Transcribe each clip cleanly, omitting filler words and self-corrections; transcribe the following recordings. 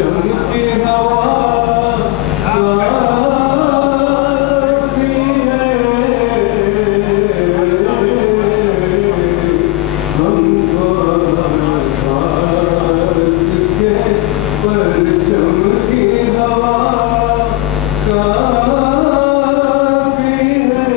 چمکی ہوا کافی ہے ہم کو خاص کے پرچم کی ہوا کافی ہے.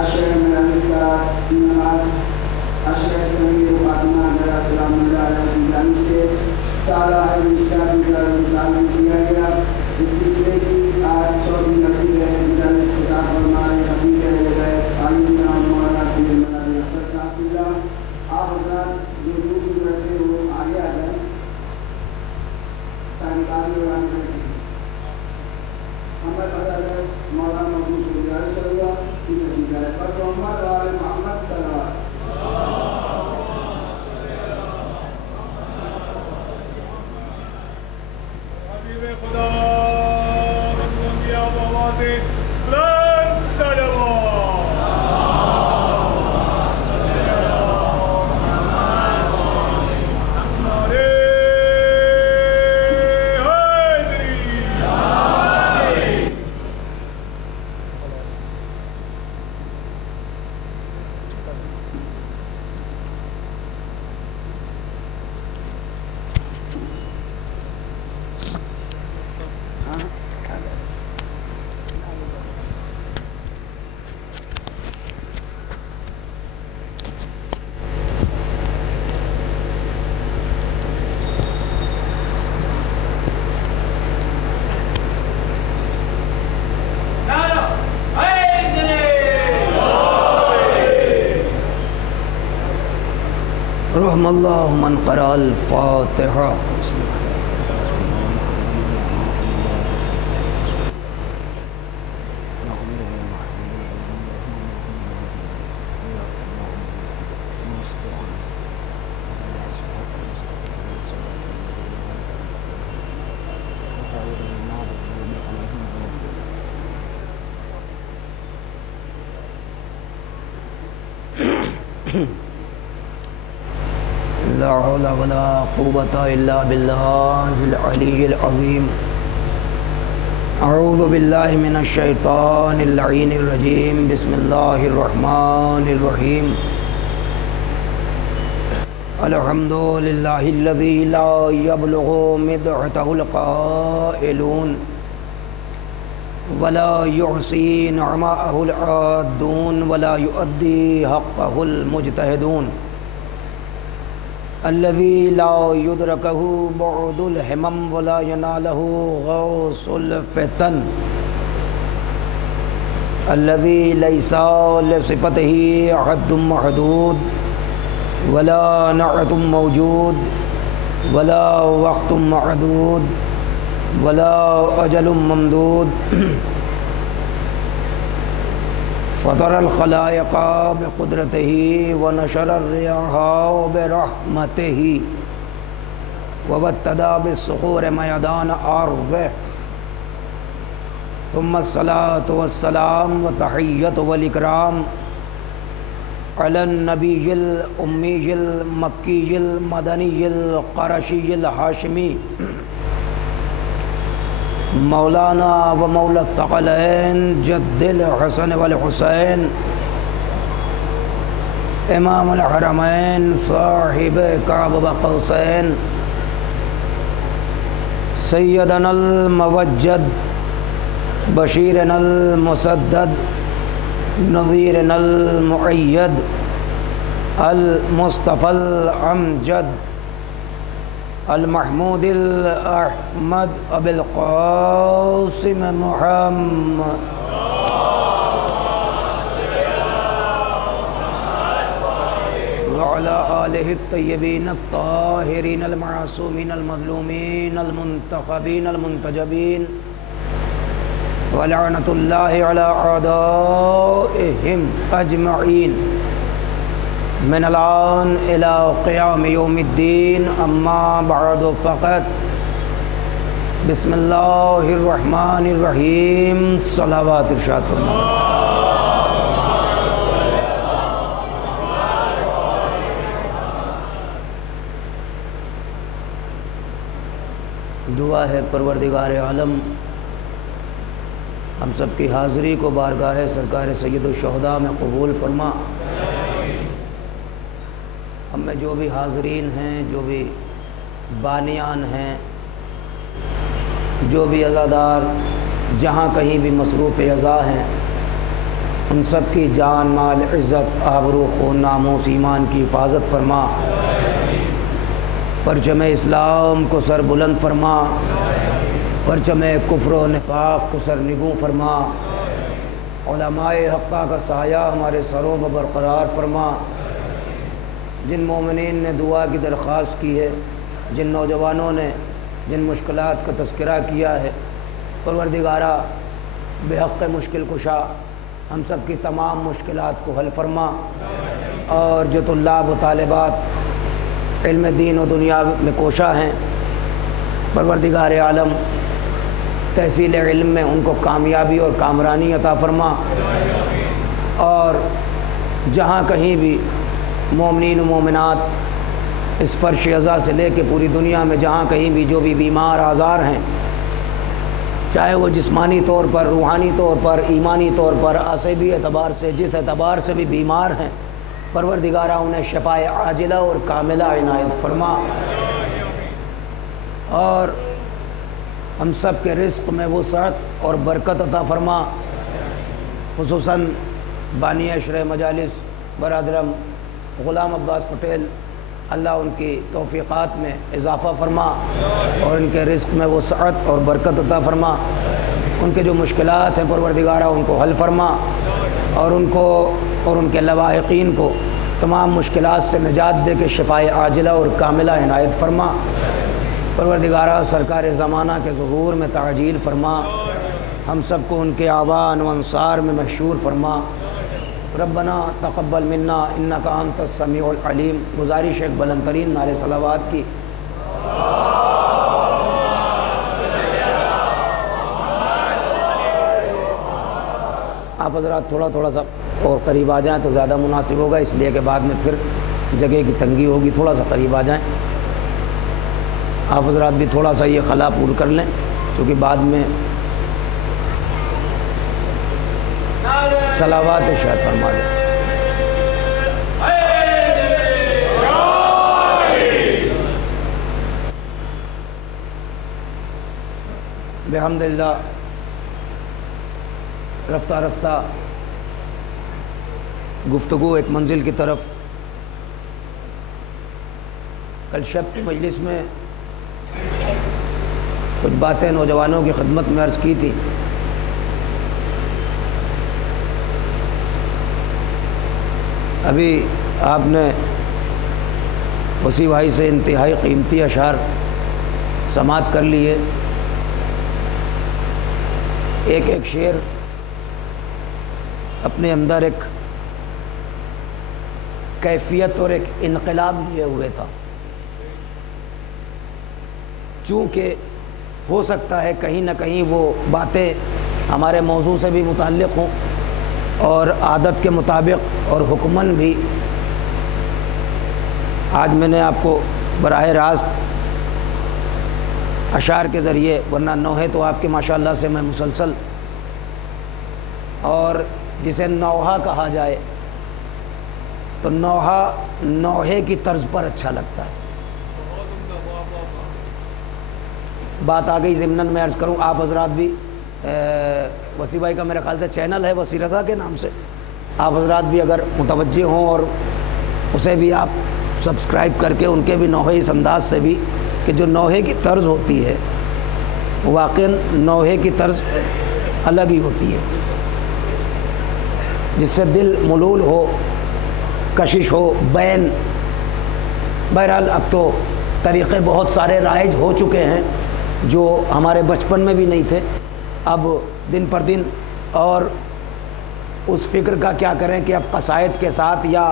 الشيخ من الإسلام الشيخ سمير فاطمہ سلام اللہ علیہ کی جانب سے سالہ ارشاد الاسلام کیا گیا. اس سلسلے کی آج چوتھی نقل ہے جنرل خطاب فرمائے حبیب ہے عالمہ مولانا سید مولانا اختر صاحب اللہ. آپ حضرات جو دور بیٹھے ہو آگے آ جائیں تاکہ آگے بیان کریں. محمد حضرت مولانا محمود سے گزارش کروں گا کہ نتیجہ ہے پر محمد والے محمد صلی اللہ علیہ خدا دنیا بواسے بلند صلوات. نعرے حیدری. رحم اللہ من قرأ الفاتحہ. لا حول ولا قوة إلا بالله العلي العظيم. أعوذ بالله من الشيطان اللعين الرجيم. بسم الله الرحمن الرحيم. الحمد لله الذي لا يبلغ مدحته القائلون ولا يحصي نعماءه العادون ولا يؤدي حقه المجتهدون. الذي لا يدركه بعد الهمم ولا يناله غوص الفتن. الذي ليس لصفته حد محدود ولا نعت موجود ولا وقت معدود ولا أجل ممدود. فطر الخلائق بقدرته ونشر الرياح برحمته وابتدى بالصخور ميدان أرضه. ثم الصلاة والسلام والتحية والإكرام على النبي الأمي المكي المدني القرشي الهاشمي مولانا و مولا الثقلین جد الحسن والحسین امام الحرمین صاحب کعب و قوسین سیدنا الموجد بشیرنا المسدد نذیرنا المؤید المصطفى الامجد المحمود الأحمد أبي القاسم محمد وعلى آله الطيبين الطاهرين المعصومين المظلومين المنتخبين المنتجبين ولعنة الله على أعدائهم أجمعين من الآن إلى قيام يوم الدين. أما بعد فقط بسم الله الرحمن الرحيم. صلوات ارشاد فرمائیں. دعا ہے پروردگار عالم ہم سب کی حاضری کو بارگاہ سرکار سید الشہداء میں قبول فرما. ہم میں جو بھی حاضرین ہیں، جو بھی بانیان ہیں، جو بھی عزادار جہاں کہیں بھی مصروف عزا ہیں، ان سب کی جان مال عزت آبرو خون ناموس ایمان کی حفاظت فرما، پرچم اسلام کو سر بلند فرما، پرچم کفر و نفاق کو سر نگوں فرما، علماء حقہ کا سایہ ہمارے سروں پر برقرار فرما۔ جن مومنین نے دعا کی درخواست کی ہے، جن نوجوانوں نے جن مشکلات کا تذکرہ کیا ہے، پروردگارہ بے حق مشکل کشا ہم سب کی تمام مشکلات کو حل فرما، اور جو طلاب و طالبات علم دین و دنیا میں کوشاں ہیں، پروردگار عالم تحصیل علم میں ان کو کامیابی اور کامرانی عطا فرما، اور جہاں کہیں بھی مومنین و مومنات اس فرش ازا سے لے کے پوری دنیا میں جہاں کہیں بھی جو بھی بیمار آزار ہیں، چاہے وہ جسمانی طور پر، روحانی طور پر، ایمانی طور پر، عصبی اعتبار سے، جس اعتبار سے بھی بیمار ہیں، پروردگارہ انہیں شفائے عاجلہ اور کاملہ عنایت فرما، اور ہم سب کے رزق میں وسعت اور برکت عطا فرما، خصوصاً بانی اشرح مجالس برادرم غلام عباس پٹیل، اللہ ان کی توفیقات میں اضافہ فرما اور ان کے رزق میں وسعت اور برکت عطا فرما، ان کے جو مشکلات ہیں پروردگارہ ان کو حل فرما، اور ان کو اور ان کے لواحقین کو تمام مشکلات سے نجات دے کے شفائے عاجلہ اور کاملہ عنایت فرما، پروردگارہ سرکار زمانہ کے ظہور میں تعجیل فرما، ہم سب کو ان کے آوان و انصار میں محشور فرما۔ ربنا تقبل منا انک انت السمیع العلیم۔ گزارش ایک بلند ترین نعرہ صلوات کی۔ آپ حضرات تھوڑا سا اور قریب آ جائیں تو زیادہ مناسب ہوگا، اس لیے کہ بعد میں پھر جگہ کی تنگی ہوگی، تھوڑا سا قریب آ جائیں۔ آپ حضرات بھی تھوڑا سا یہ خلا پور کر لیں، کیونکہ بعد میں صلوات ارشاد فرما دیں۔ بحمدللہ رفتہ رفتہ گفتگو ایک منزل کی طرف۔ کل شب کی مجلس میں کچھ باتیں نوجوانوں کی خدمت میں عرض کی تھی۔ ابھی آپ نے وسیع بھائی سے انتہائی قیمتی اشعار سماعت کر لیے۔ ایک ایک شعر اپنے اندر ایک کیفیت اور ایک انقلاب لیے ہوئے تھا، چونکہ ہو سکتا ہے کہیں نہ کہیں وہ باتیں ہمارے موضوع سے بھی متعلق ہوں اور عادت کے مطابق اور حکماً بھی۔ آج میں نے آپ کو براہ راست اشعار کے ذریعے، ورنہ نوحے تو آپ کے ماشاءاللہ سے میں مسلسل، اور جسے نوحہ کہا جائے تو نوحے کی طرز پر اچھا لگتا ہے۔ بات آ گئی ضمناً میں عرض کروں، آپ حضرات بھی وسیع بھائی کا میرے خیال سے چینل ہے وسیع رضا کے نام سے، آپ حضرات بھی اگر متوجہ ہوں اور اسے بھی آپ سبسکرائب کر کے ان کے بھی نوحے اس انداز سے بھی کہ جو نوحے کی طرز ہوتی ہے واقعاً نوحے کی طرز الگ ہی ہوتی ہے، جس سے دل ملول ہو، کشش ہو، بین۔ بہرحال اب تو طریقے بہت سارے رائج ہو چکے ہیں جو ہمارے بچپن میں بھی نہیں تھے، اب دن پر دن، اور اس فکر کا کیا کریں کہ اب قصائد کے ساتھ یا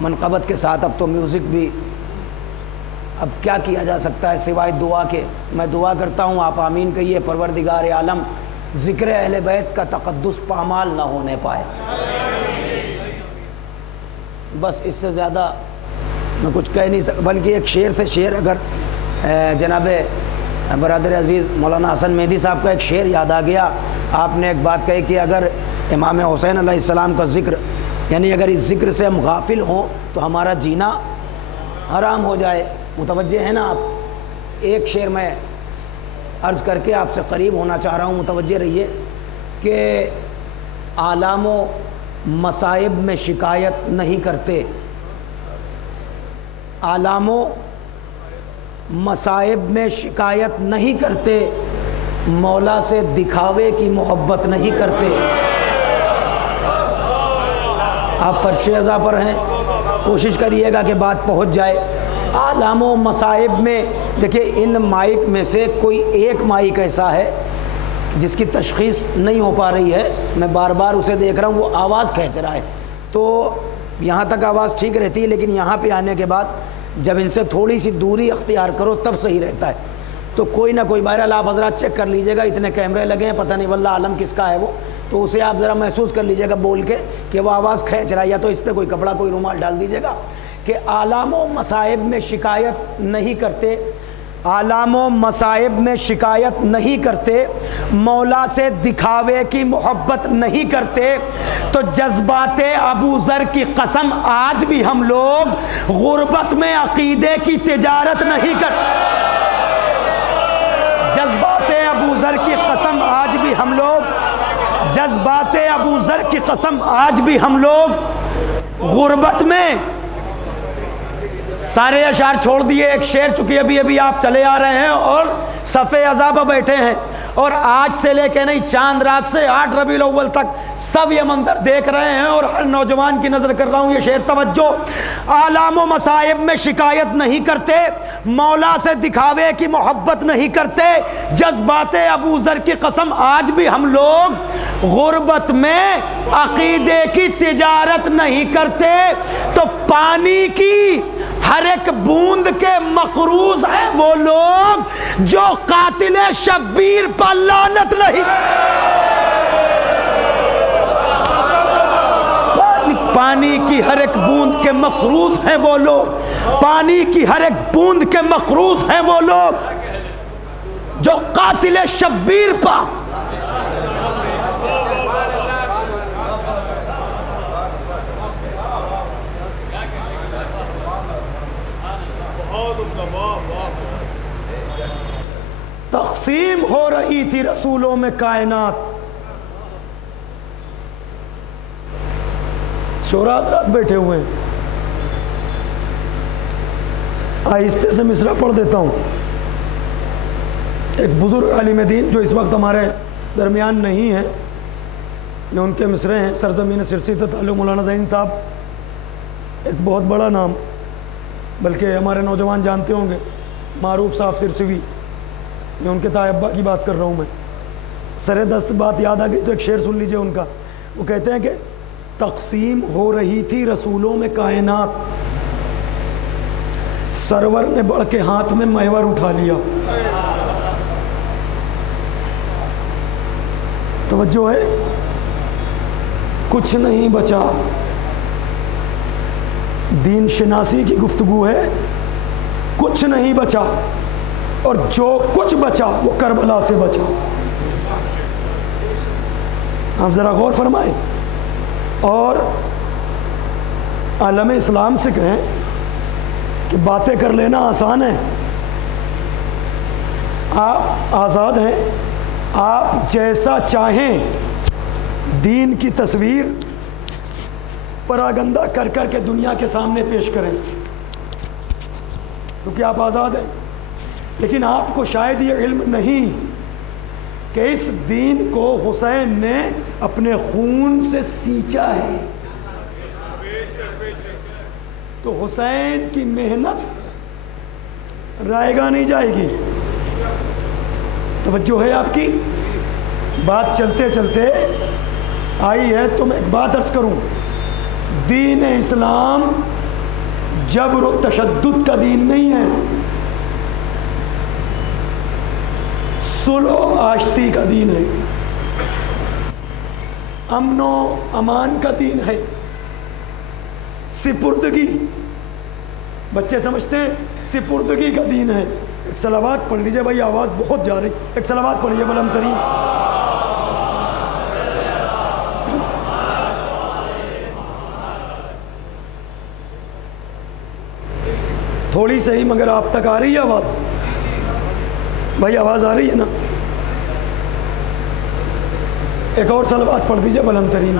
منقبت کے ساتھ اب تو میوزک بھی، اب کیا کیا جا سکتا ہے سوائے دعا کے۔ میں دعا کرتا ہوں آپ آمین کہیے، پروردگار عالم ذکر اہل بیت کا تقدس پامال نہ ہونے پائے۔ بس اس سے زیادہ میں کچھ کہہ نہیں سکتا، بلکہ ایک شعر سے شعر، اگر جناب برادر عزیز مولانا حسن مہدی صاحب کا ایک شعر یاد آ گیا۔ آپ نے ایک بات کہی کہ اگر امام حسین علیہ السلام کا ذکر، یعنی اگر اس ذکر سے ہم غافل ہوں تو ہمارا جینا حرام ہو جائے۔ متوجہ ہیں نا آپ؟ ایک شعر میں عرض کر کے آپ سے قریب ہونا چاہ رہا ہوں، متوجہ رہیے کہ اعلام و مصائب میں شکایت نہیں کرتے، عالموں مصائب میں شکایت نہیں کرتے، مولا سے دکھاوے کی محبت نہیں کرتے۔ آپ فرش ازا پر ہیں، کوشش کریے گا کہ بات پہنچ جائے۔ عالم و مصائب میں دیکھیں، ان مائک میں سے کوئی ایک مائک ایسا ہے جس کی تشخیص نہیں ہو پا رہی ہے، میں بار بار اسے دیکھ رہا ہوں، وہ آواز کھینچ رہا ہے، تو یہاں تک آواز ٹھیک رہتی ہے، لیکن یہاں پہ آنے کے بعد جب ان سے تھوڑی سی دوری اختیار کرو تب صحیح رہتا ہے۔ تو کوئی نہ کوئی، بہرحال آپ حضرات چیک کر لیجئے گا، اتنے کیمرے لگے ہیں، پتہ نہیں واللہ عالم کس کا ہے وہ، تو اسے آپ ذرا محسوس کر لیجئے گا بول کے کہ وہ آواز کھینچ رہا ہے، یا تو اس پہ کوئی کپڑا کوئی رومال ڈال دیجئے گا کہ عالم و مصائب میں شکایت نہیں کرتے، عالم و مصائب میں شکایت نہیں کرتے، مولا سے دکھاوے کی محبت نہیں کرتے، تو جذبات ابو ذر کی قسم آج بھی ہم لوگ غربت میں عقیدے کی تجارت نہیں کرتے۔ جذبات ابو ذر کی قسم آج بھی ہم لوگ، جذبات ابو ذر کی قسم آج بھی ہم لوگ غربت میں، سارے اشعار چھوڑ دیے، ایک شعر چونکہ ابھی آپ چلے آ رہے ہیں اور صفِ عذاب بیٹھے ہیں، اور آج سے لے کے نہیں، چاند رات سے 8 ربیع الاول تک سب یہ منظر دیکھ رہے ہیں، اور ہر نوجوان کی نظر کر رہا ہوں یہ شعر، توجہ۔ عالم و مصائب میں شکایت نہیں کرتے، مولا سے دکھاوے کی محبت نہیں کرتے، جذبات ابو ذر کی قسم آج بھی ہم لوگ غربت میں عقیدے کی تجارت نہیں کرتے، تو پانی کی ہر ایک بوند کے مقروض ہیں وہ لوگ جو قاتل شبیر پر لعنت نہیں۔ پانی کی ہر ایک بوند کے مقروض ہیں وہ لوگ، پانی کی ہر ایک بوند کے مقروض ہیں وہ لوگ جو قاتل شبیر پر۔ تقسیم ہو رہی تھی رسولوں میں کائنات، شورا حضرات بیٹھے ہوئے ہیں، آہستہ سے مصرع پڑھ دیتا ہوں۔ ایک بزرگ عالم دین جو اس وقت ہمارے درمیان نہیں ہیں، یہ ان کے مصرع ہیں، سرزمین سرسی سے تعلق مولانا زین صاحب، ایک بہت بڑا نام، بلکہ ہمارے نوجوان جانتے ہوں گے، معروف صاحب سرسوی، میں ان کے تائبہ کی بات کر رہا ہوں۔ میں سر دست بات یاد آ گئی تو ایک شعر سن لیجئے ان کا، وہ کہتے ہیں کہ تقسیم ہو رہی تھی رسولوں میں کائنات، سرور نے بڑھ کے ہاتھ میں محور اٹھا لیا۔ توجہ ہے، کچھ نہیں بچا، دین شناسی کی گفتگو ہے، کچھ نہیں بچا، اور جو کچھ بچا وہ کربلا سے بچا۔ آپ ذرا غور فرمائیں، اور عالم اسلام سے کہیں کہ باتیں کر لینا آسان ہے، آپ آزاد ہیں، آپ جیسا چاہیں دین کی تصویر پراگندہ کر کر کے دنیا کے سامنے پیش کریں، کیونکہ آپ آزاد ہیں۔ لیکن آپ کو شاید یہ علم نہیں کہ اس دین کو حسین نے اپنے خون سے سینچا ہے، تو حسین کی محنت رائے گا نہیں جائے گی۔ توجہ ہے آپ کی؟ بات چلتے چلتے آئی ہے تو میں ایک بات عرض کروں، دین اسلام جبر و تشدد کا دین نہیں ہے، صلح و آشتی کا دین ہے، امن و امان کا دین ہے، سپردگی، بچے سمجھتے ہیں سپردگی کا دین ہے۔ ایک صلوات پڑھ لیجئے بھائی، آواز بہت جا رہی، ایک صلوات پڑھیے بلند ترین۔ تھوڑی صحیح مگر آپ تک آ رہی ہے آواز؟ بھائی آواز آ رہی ہے نا؟ ایک اور صلوات پڑھ دیجئے بلند ترین۔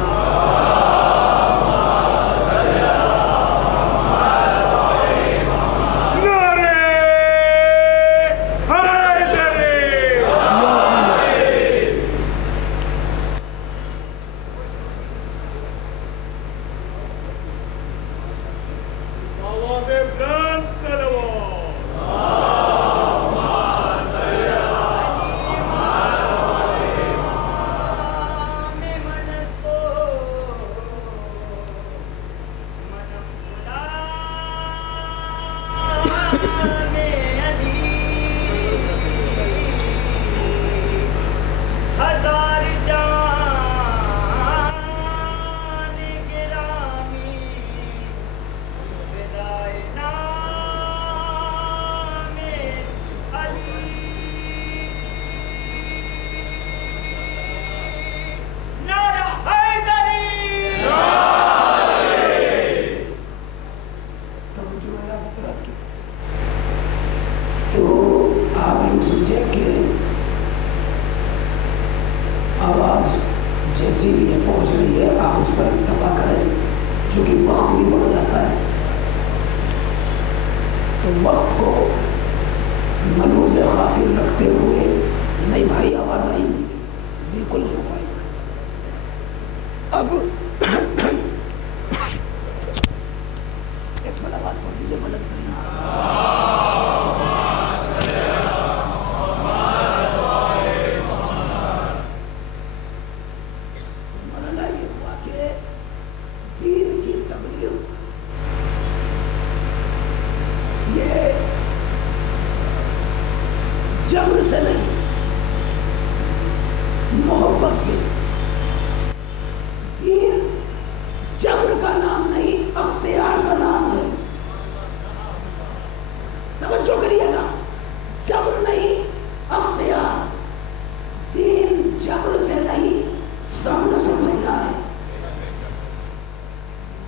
آواز جیسی بھی ہے پہنچ رہی ہے، آپ اس پر اکتفا کریں، چونکہ وقت بھی بڑھ جاتا ہے، تو وقت کو ملحوظ خاطر رکھتے ہوئے نہیں بھائی آواز آئی نہیں، بالکل نہیں ہو پائی۔ اب ایک صلوات پڑھ دیجیے بلند ترین۔ مرحلہ یہ ہوا کہ دین کی تبلیغ یہ جبر سے نہیں، محبت سے۔ دین جبر کا نام نہیں، اختیار کا نام ہے۔ توجہ کریے گا، جبر نہیں اختیار۔ دین جبر سے نہیں، صبر سے پیدا ہے۔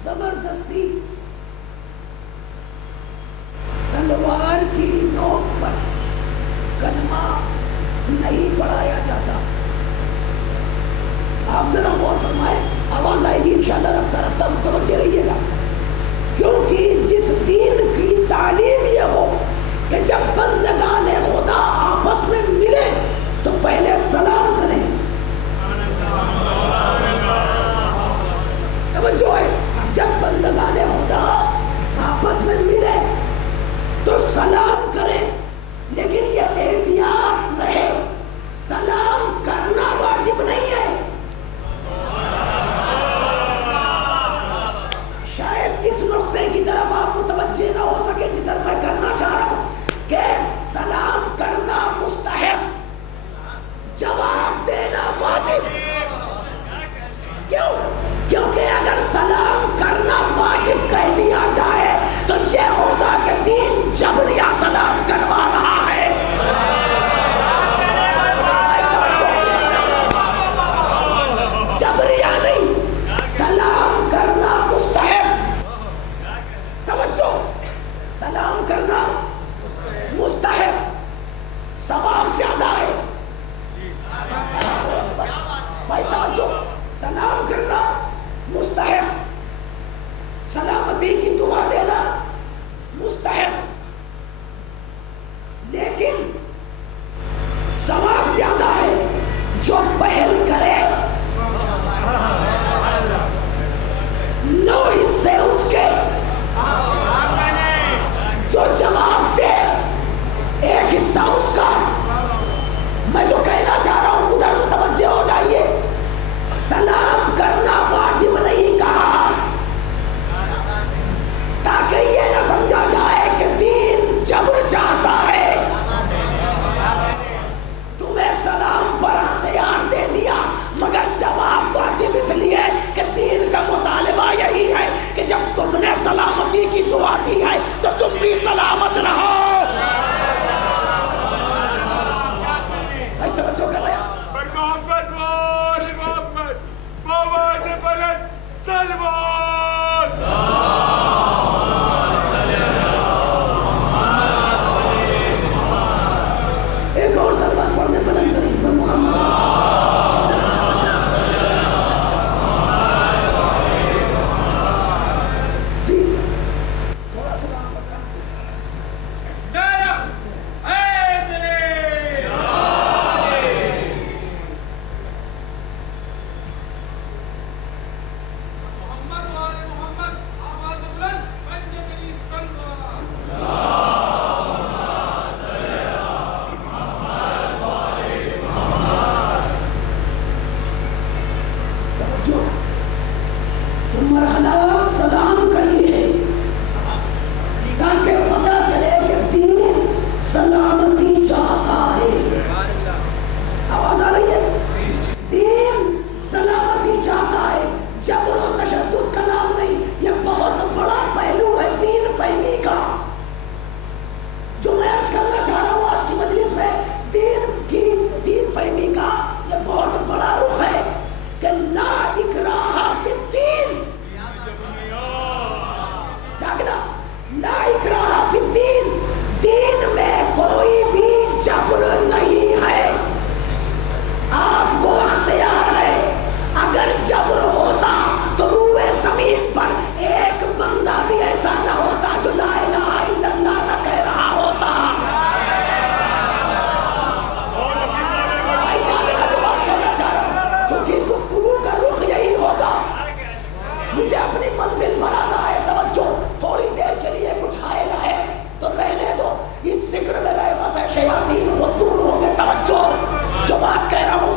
زبردستی تلوار کی نوک پر کلمہ نہیں پڑھایا جاتا۔ آپ ذرا غور فرمائیں، آواز آئے گی انشاءاللہ، رفتہ رفتہ متوجہ رہیے گا، کیونکہ جس دین کی تعلیم یہ ہو کہ جب بندگان خدا آپس میں ملے تو پہلے سلام کریں۔ توجہ ہے، جب بندگان خدا آپس میں ملے تو سلام کریں، لیکن یہ احتیاط رہے، سلام کرنا واجب نہیں ہے۔ شاید اس نقطے کی طرف آپ متوجہ نہ ہو سکے جس طرح میں کرنا چاہ رہا ہوں کہ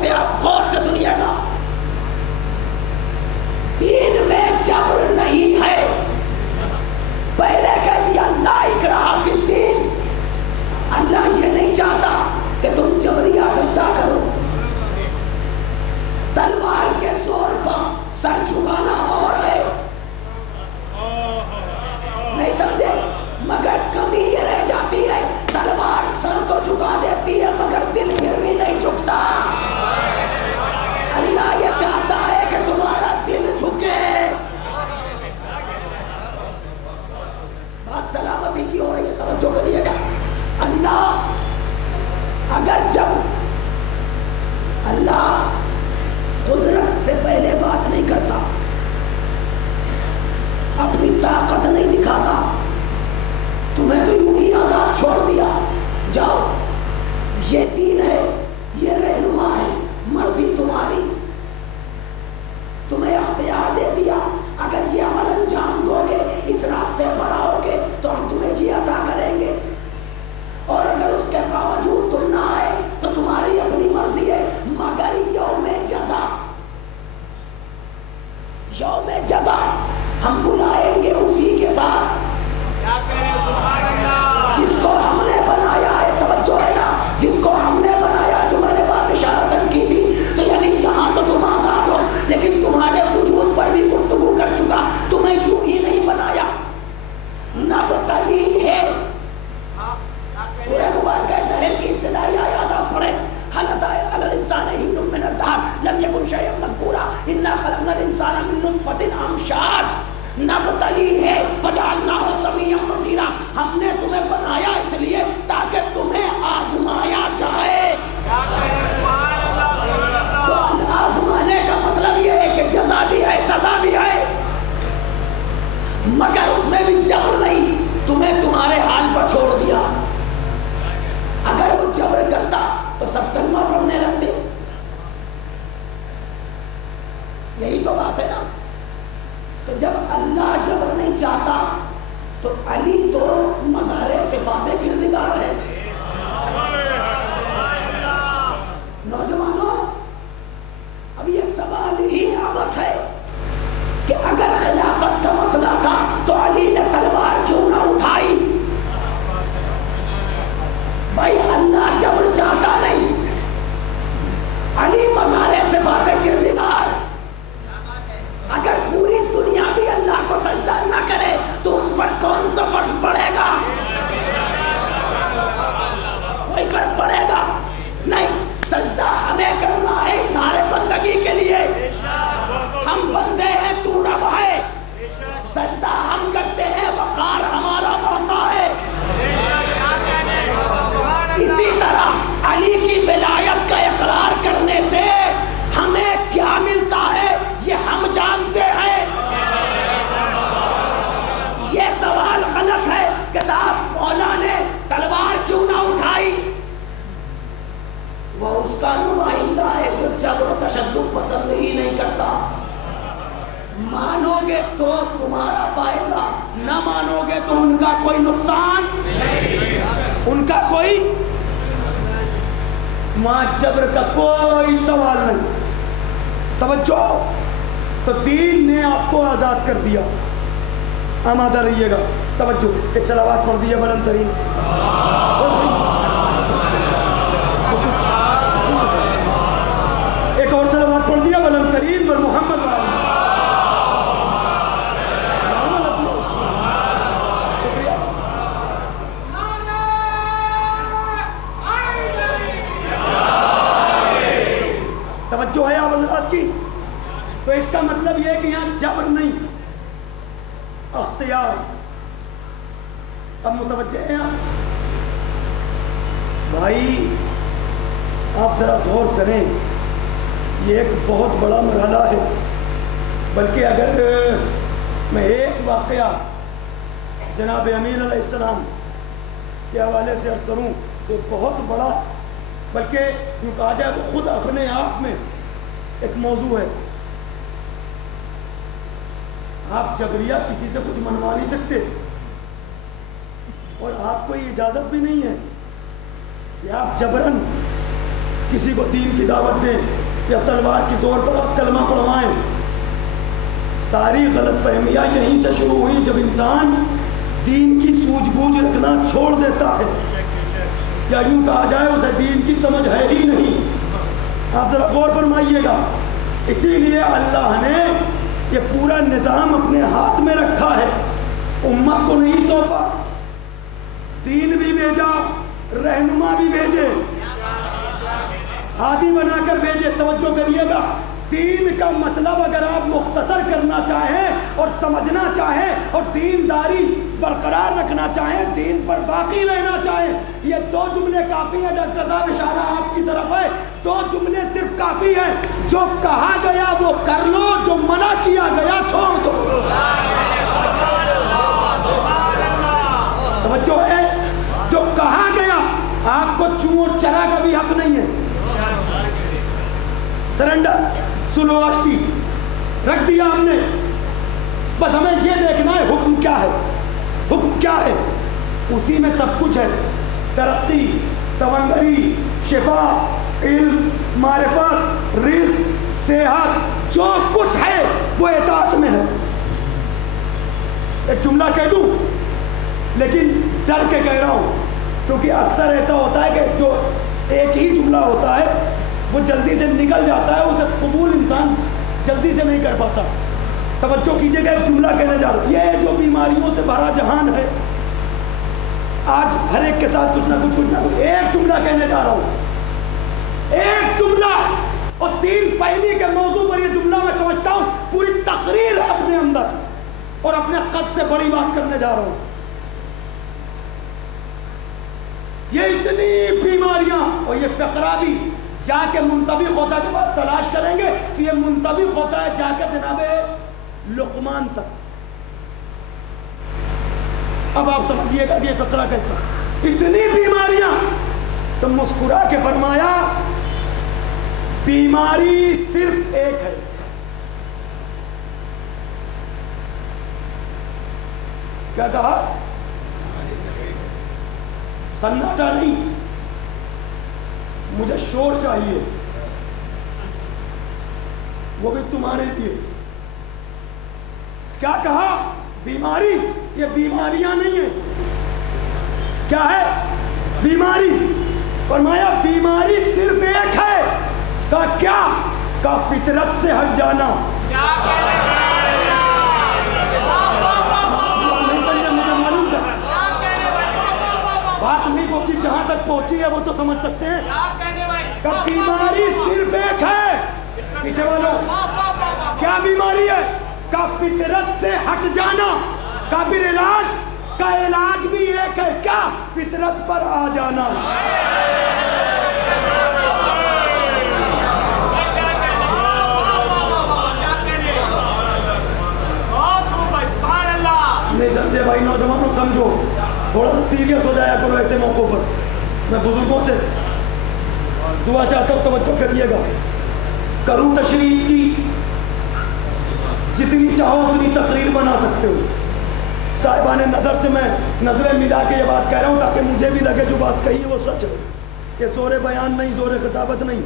سے آپ غور سے سنیے گا، دین میں جبر نہیں ہے. پہلے کہہ دیا لا اکراہ فی الدین، اللہ یہ نہیں چاہتا کہ تم جبریہ سجدہ کرو. تلوار کے زور پر سر جھکانا اور ہے، نہیں سمجھے؟ مگر کمی یہ رہ جاتی ہے، تلوار سر تو جھکا دیتی ہے مگر دل پھر بھی نہیں جھکتا. اللہ یہ چاہتا ہے کہ تمہارا دل جھکے. بات سلامتی کی ہو رہی ہے، توجہ کریے گا. اللہ اگر جب اللہ قدرت سے پہلے بات نہیں کرتا، اپنی طاقت نہیں دکھاتا، تمہیں تو یوں ہی آزاد چھوڑ دیا، جاؤ یہ دین ہے، یہ رہنما ہے، مرضی تمہاری، تمہیں اختیار دے دیا. اگر یہ عمل انجام دو گے، اس راستے پر آؤ گے تو ہم تمہیں یہ عطا کریں گے، اور اگر اس کے باوجود تم نہ آئے تو تمہاری اپنی مرضی ہے. مگر یوم جزا، یوم جزا ہم بلائیں گے اسی کے ساتھ جس کو ہم نے بنایا ہے. توجہ ہے نا، جس کو ہم نے بنایا. جو میں نے بات اشارتاً کی تھی، تو یعنی یہاں تو تم آزاد ہو لیکن تمہارے وجود پر بھی گفتگو کر چکا. تمہیں یوں ہی نہیں بنایا، نبتلی ہے. سورہ مبارکہ دہل کی ابتدائی آیات آپ پڑھیں. هل أتى على الإنسان حين من الدهر لم يكن شيئا مذكورا إنا خلقنا الإنسان من نطفة أمشاج نبتلیہ فجعلناه سمیعا بصیرا. ہم نے تمہیں بنایا اس لیے تاکہ تمہیں آزمایا جائے. تو آزمانے کا مطلب یہ ہے کہ جزا بھی ہے، سزا بھی ہے، مگر اس میں بھی جبر نہیں. تمہیں تمہارے حال پر چھوڑ دیا. اگر وہ جبر کرتا تو سب کلمہ پڑھنے لگتے. یہی تو بات ہے نا. تو جب اللہ جبر نہیں چاہتا تو علی تو مظہر صفات کردگار ہے. نوجوانوں، اب یہ سوال ہی عبث ہے کہ اگر خلافت کا مسئلہ تھا تو علی نے تلوار کیوں نہ اٹھائی؟ بھائی اللہ جبر چاہتا نہیں، علی مظہر صفات کردگار. اگر پوری دنیا بھی اللہ کو سجدہ نہ کرے تو اس پر کون سا فرق پڑے گا؟ کوئی فرق پڑے گا نہیں. سجدہ ہمیں کرنا ہے اظہار بندگی کے لیے. ہم بندے ہیں، تو رب ہے. سجدہ ہم کرتے ہیں، وقار ہمارا بڑھتا ہے. اسی طرح علی کی ولایت کا اقرار کرنے سے ہمیں کیا ملتا ہے یہ ہم جانتے ہیں. یہ سوال غلط ہے کہ صاحب مولا نے تلوار کیوں نہ اٹھائی. وہ اس کا نمائندہ ہے جو جبر و تشدد پسند ہی نہیں کرتا. مانو گے تو تمہارا فائدہ، نہ مانو گے تو ان کا کوئی نقصان، ان کا کوئی. وہاں جبر کا کوئی سوال نہیں. توجہ، تو دین نے آپ کو آزاد کر دیا. آمادہ رہیے گا. توجہ، ایک صلوات پڑھ دیجیے بلند ترین. ایک اور صلوات پڑھ دیا بلند ترین پر محمد والا. توجہ ہے آپ حضرات کی. تو اس کا مطلب یہ ہے کہ یہاں جبر نہیں، اختیار. اب متوجہ ہیں آپ بھائی، آپ ذرا غور کریں. یہ ایک بہت بڑا مرحلہ ہے. بلکہ اگر میں ایک واقعہ جناب امیر علیہ السلام کے حوالے سے عرض کروں تو بہت بڑا، بلکہ یوں کہا جائے وہ خود اپنے آپ میں ایک موضوع ہے. آپ جبریہ کسی سے کچھ منوا نہیں سکتے، اور آپ کو یہ اجازت بھی نہیں ہے کہ آپ جبرن کسی کو دین کی دعوت دیں یا تلوار کی زور پر آپ کلمہ پڑھوائیں. ساری غلط فہمیاں یہیں سے شروع ہوئی جب انسان دین کی سوجھ بوجھ رکھنا چھوڑ دیتا ہے, یا یوں کہا جائے اسے دین کی سمجھ ہے ہی نہیں. آپ ذرا غور فرمائیے گا. اسی لیے اللہ نے یہ پورا نظام اپنے ہاتھ میں رکھا ہے, امت کو نہیں سونپا. دین بھی بھیجا, رہنما بھی بھیجے, ہادی بنا کر بھیجے. توجہ کریے گا, دین کا مطلب اگر آپ مختصر کرنا چاہیں اور سمجھنا چاہیں اور دینداری برقرار رکھنا چاہیں, دین پر باقی رہنا چاہیں, یہ 2 جملے کافی ہیں. ڈاکٹر صاحب اشارہ آپ کی طرف ہے, 2 جملے صرف کافی ہیں. جو کہا گیا وہ کر لو, جو منع کیا گیا چھوڑ دو. توجہ ہے, جو کہا گیا, آپ کو چوں اور چرا کا بھی حق نہیں ہے. سرنڈر, سلو آشتی رکھ دیا ہم نے. بس ہمیں یہ دیکھنا ہے حکم کیا ہے, حکم کیا ہے. اسی میں سب کچھ ہے. ترقی, تونگری, شفا, علم, معرفت, رزق, صحت, جو کچھ ہے وہ اطاعت میں ہے. ایک جملہ کہہ دوں لیکن ڈر کے کہہ رہا ہوں, کیونکہ اکثر ایسا ہوتا ہے کہ جو ایک ہی جملہ ہوتا ہے وہ جلدی سے نکل جاتا ہے, اسے قبول انسان جلدی سے نہیں کر پاتا. توجہ کیجئے گا, ایک جملہ کہنے جا رہا ہوں. یہ جو بیماریوں سے بھرا جہان ہے, آج ہر ایک کے ساتھ کچھ نہ کچھ ایک جملہ کہنے جا رہا ہوں. ایک جملہ, اور 3 فہمی کے موضوع پر یہ جملہ میں سمجھتا ہوں پوری تقریر ہے اپنے اندر, اور اپنے قد سے بڑی بات کرنے جا رہا ہوں. یہ اتنی بیماریاں, اور یہ فقرہ بھی جا کے منطبق ہوتا ہے, جب آپ تلاش کریں گے تو یہ منطبق ہوتا ہے جا کے جناب لقمان تک. اب آپ سمجھیے گا کہ یہ فقرہ کیسا. اتنی بیماریاں, تو مسکرا کے فرمایا بیماری صرف ایک ہے. کیا کہا؟ سناٹا نہیں, مجھے شور چاہیے, وہ بھی تمہارے لیے. کیا کہا؟ بیماری. یہ بیماریاں نہیں ہیں. کیا ہے بیماری؟ فرمایا بیماری صرف ایک ہے. کا کیا؟ کا فطرت سے ہٹ جانا. نہیں سمجھے, مجھے معلوم تھا بات نہیں پہنچی, جہاں تک پہنچی ہے وہ تو سمجھ سکتے ہیں. کہ بیماری صرف ایک ہے. پیچھے والوں, کیا بیماری ہے؟ کا فطرت سے ہٹ جانا. کا پھر علاج, کا علاج بھی ایک ہے. کیا؟ فطرت پر آ جانا. نہیں سمجھے بھائی نوجوانوں, سمجھو, تھوڑا سا سیریس ہو جایا کرو ایسے موقعوں پر. میں بزرگوں سے دعا چاہتا ہوں, توجہ کریے گا. کروں تشریح اس کی, جتنی چاہو اتنی تقریر بنا سکتے ہو. صاحبان نظر سے میں نظریں ملا کے یہ بات کہہ رہا ہوں تاکہ مجھے بھی لگے جو بات کہی ہے وہ سچ ہے, کہ زور بیان نہیں, زور خطابت نہیں.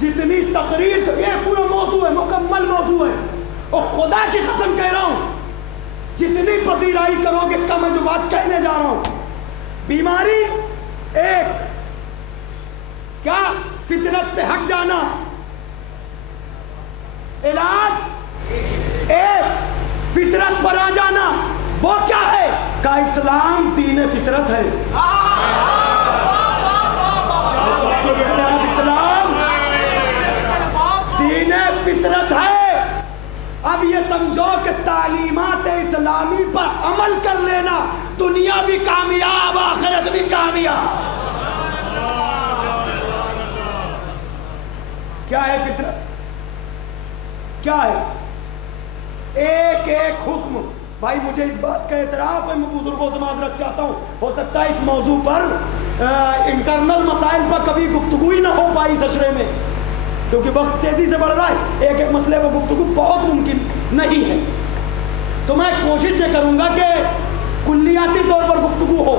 جتنی تقریر, یہ پورا موضوع ہے, مکمل موضوع ہے, اور خدا کی قسم کہہ رہا ہوں جتنی پذیرائی کرو گے کم ہے جو بات کہنے جا رہا ہوں. بیماری ایک, کیا؟ فطرت سے ہٹ جانا. علاج ایک, فطرت پر آ جانا. وہ کیا ہے؟ کا اسلام دین فطرت ہے. اسلام دین فطرت ہے. اب یہ سمجھو کہ تعلیمات اسلامی پر عمل کر لینا, دنیا بھی کامیاب, آخرت بھی کامیاب. کیا ہے فطرت؟ کیا ہے؟ ایک ایک حکم. بھائی مجھے اس بات کا اعتراف ہے, میں بزرگوں سے معذرت چاہتا ہوں, ہو سکتا ہے اس موضوع پر انٹرنل مسائل پر کبھی گفتگو ہی نہ ہو پائی اس اشرے میں, کیونکہ وقت تیزی سے بڑھ رہا ہے. ایک ایک مسئلے پر گفتگو بہت ممکن نہیں ہے. تو میں کوشش یہ کروں گا کہ کلیاتی طور پر گفتگو ہو,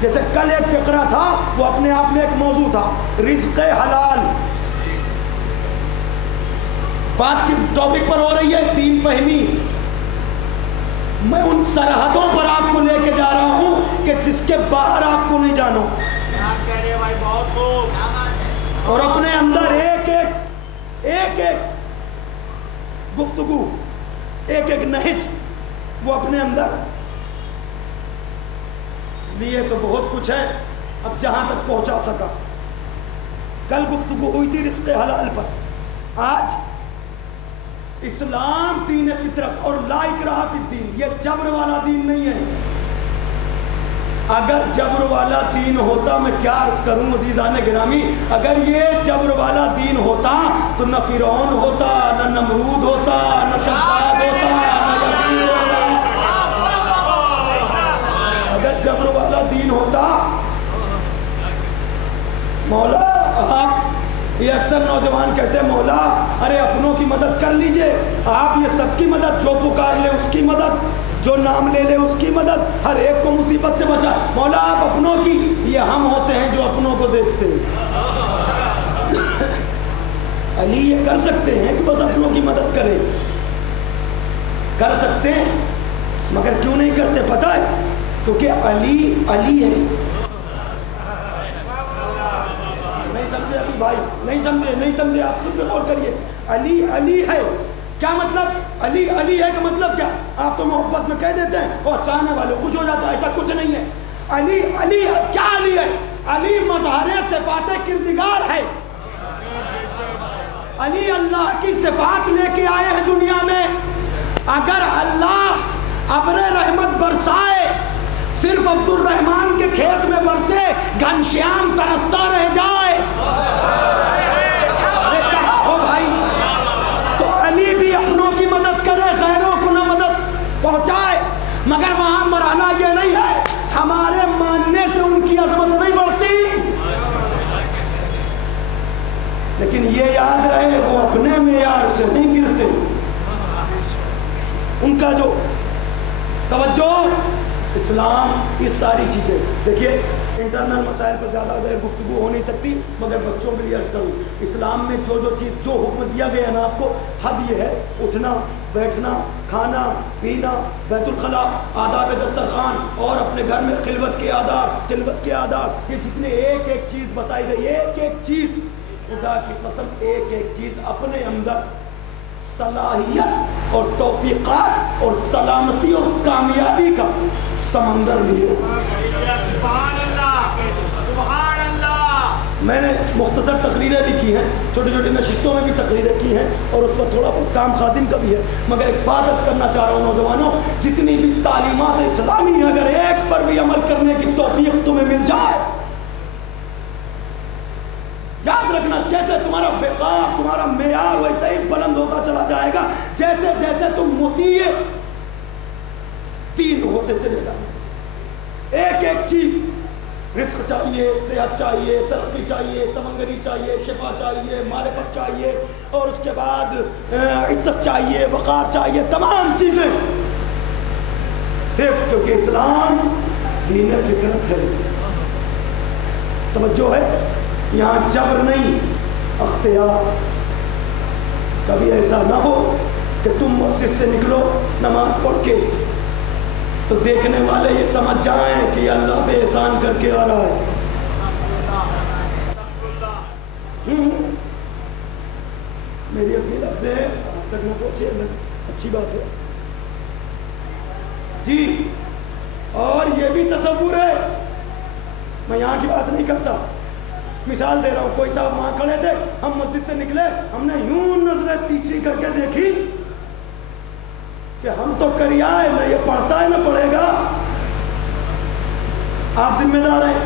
جیسے کل ایک فقرہ تھا وہ اپنے آپ میں ایک موضوع تھا، رزق حلال. بات کس ٹاپک پر ہو رہی ہے؟ دین فہمی. میں ان سرحدوں پر آپ کو لے کے جا رہا ہوں کہ جس کے باہر آپ کو نہیں جانا، اور اپنے اندر ایک ایک گفتگو، ایک نہج وہ اپنے اندر لیے. تو بہت کچھ ہے، اب جہاں تک پہنچا سکا. کل گفتگو ہوئی تھی رزق حلال پر. آج اسلام دین فطرت اور لا اکراہ فی الدین، یہ جبر والا دین نہیں ہے. اگر جبر والا دین ہوتا، میں کیا عرض کروں عزیزان گرامی، اگر یہ جبر والا دین ہوتا تو نہ فرعون ہوتا، نہ نمرود ہوتا، نہ شداد ہوتا، نہ یزید ہوتا. اگر جبر والا دین ہوتا، مولا آپ، یہ اکثر نوجوان کہتے ہیں مولا ارے اپنوں کی مدد کر لیجئے. آپ یہ سب کی مدد، جو پکار لے اس کی مدد، جو نام لے لے اس کی مدد، ہر ایک کو مصیبت سے بچا. مولا آپ اپنوں کی، یہ ہم ہوتے ہیں جو اپنوں کو دیکھتے ہیں. علی یہ کر سکتے ہیں کہ بس اپنوں کی مدد کریں، کر سکتے ہیں، مگر کیوں نہیں کرتے پتہ ہے؟ کیونکہ علی علی ہے. نہیں سمجھے علی بھائی؟ نہیں سمجھے آپ سب غور کریے. علی علی ہے. کیا مطلب؟ علی علی ہے کا مطلب کیا؟ آپ تو محبت میں کہہ دیتے ہیں اور چاہنے والے خوش ہو جاتے ہیں، ایسا کچھ نہیں ہے. علی علی ہے. کیا علی ہے؟ علی مظہر صفات کردگار ہے. علی اللہ کی صفات لے کے آئے ہیں دنیا میں. اگر اللہ ابر رحمت برسائے، صرف عبد الرحمان کے کھیت میں برسے، گھنشیام ترستا رہ جائے، ارے کہاں ہو بھائی؟ تو علی بھی اپنوں کی مدد کرے، غیروں کو نہ مدد پہنچائے. مگر وہاں مرحلہ یہ نہیں ہے ہمارے ماننے سے ان کی عظمت نہیں بڑھتی. لیکن یہ یاد رہے وہ اپنے معیار سے نہیں گرتے. ان کا جو توجہ اسلام، یہ ساری چیزیں دیکھیے. انٹرنل مسائل پر زیادہ دیر گفتگو ہو نہیں سکتی، مگر بچوں کے لیے عرض کروں، اسلام میں جو چیز، جو حکم دیا گیا ہے نا آپ کو، حد یہ ہے اٹھنا بیٹھنا کھانا پینا، بیت الخلاء، آداب دسترخوان، اور اپنے گھر میں خلوت کے آداب، یہ جتنے ایک ایک چیز بتائی گئی، ایک ایک چیز، خدا کی قسم ایک ایک چیز اپنے اندر صلاحیت اور توفیقات اور سلامتی اور کامیابی کا سمندر لیے. میں نے مختصر تقریریں بھی کی ہیں، چھوٹی چھوٹی نشستوں میں بھی تقریریں کی ہیں، اور اس پر تھوڑا بہت کام خادم کا بھی ہے. مگر ایک بات عرض کرنا چاہ رہا ہوں نوجوانوں، جتنی بھی تعلیمات اسلامی ہیں، اگر ایک پر بھی عمل کرنے کی توفیق تمہیں مل جائے، یاد رکھنا جیسے تمہارا وقار، تمہارا معیار ویسے ہی بلند ہوتا چلا جائے گا، جیسے جیسے تم مطیع تین ہوتے چلے جائیں. ایک ایک چیز، رزق چاہیے، صحت چاہیے، ترقی چاہیے، تمنگری چاہیے، شفا چاہیے، معرفت چاہیے، اور اس کے بعد عزت چاہیے، وقار چاہیے، تمام چیزیں صرف کیونکہ اسلام دین فطرت ہے. توجہ ہے، یہاں جبر نہیں، اختیار. کبھی ایسا نہ ہو کہ تم مسجد سے نکلو نماز پڑھ کے تو دیکھنے والے یہ سمجھ جائیں کہ یہ اللہ پہ احسان کر کے آ رہا ہے. میری اپنی لفظ ہے، اب تک نہ پہنچے، اچھی بات ہے جی. اور یہ بھی تصور ہے، میں یہاں کی بات نہیں کرتا، مثال دے رہا ہوں. کوئی صاحب وہاں کھڑے تھے، ہم مسجد سے نکلے، ہم نے یوں نظریں تیسری کر کے دیکھی کہ ہم تو کریا ہے، نہ یہ پڑھتا ہے نہ پڑھے گا. آپ ذمہ دار ہیں،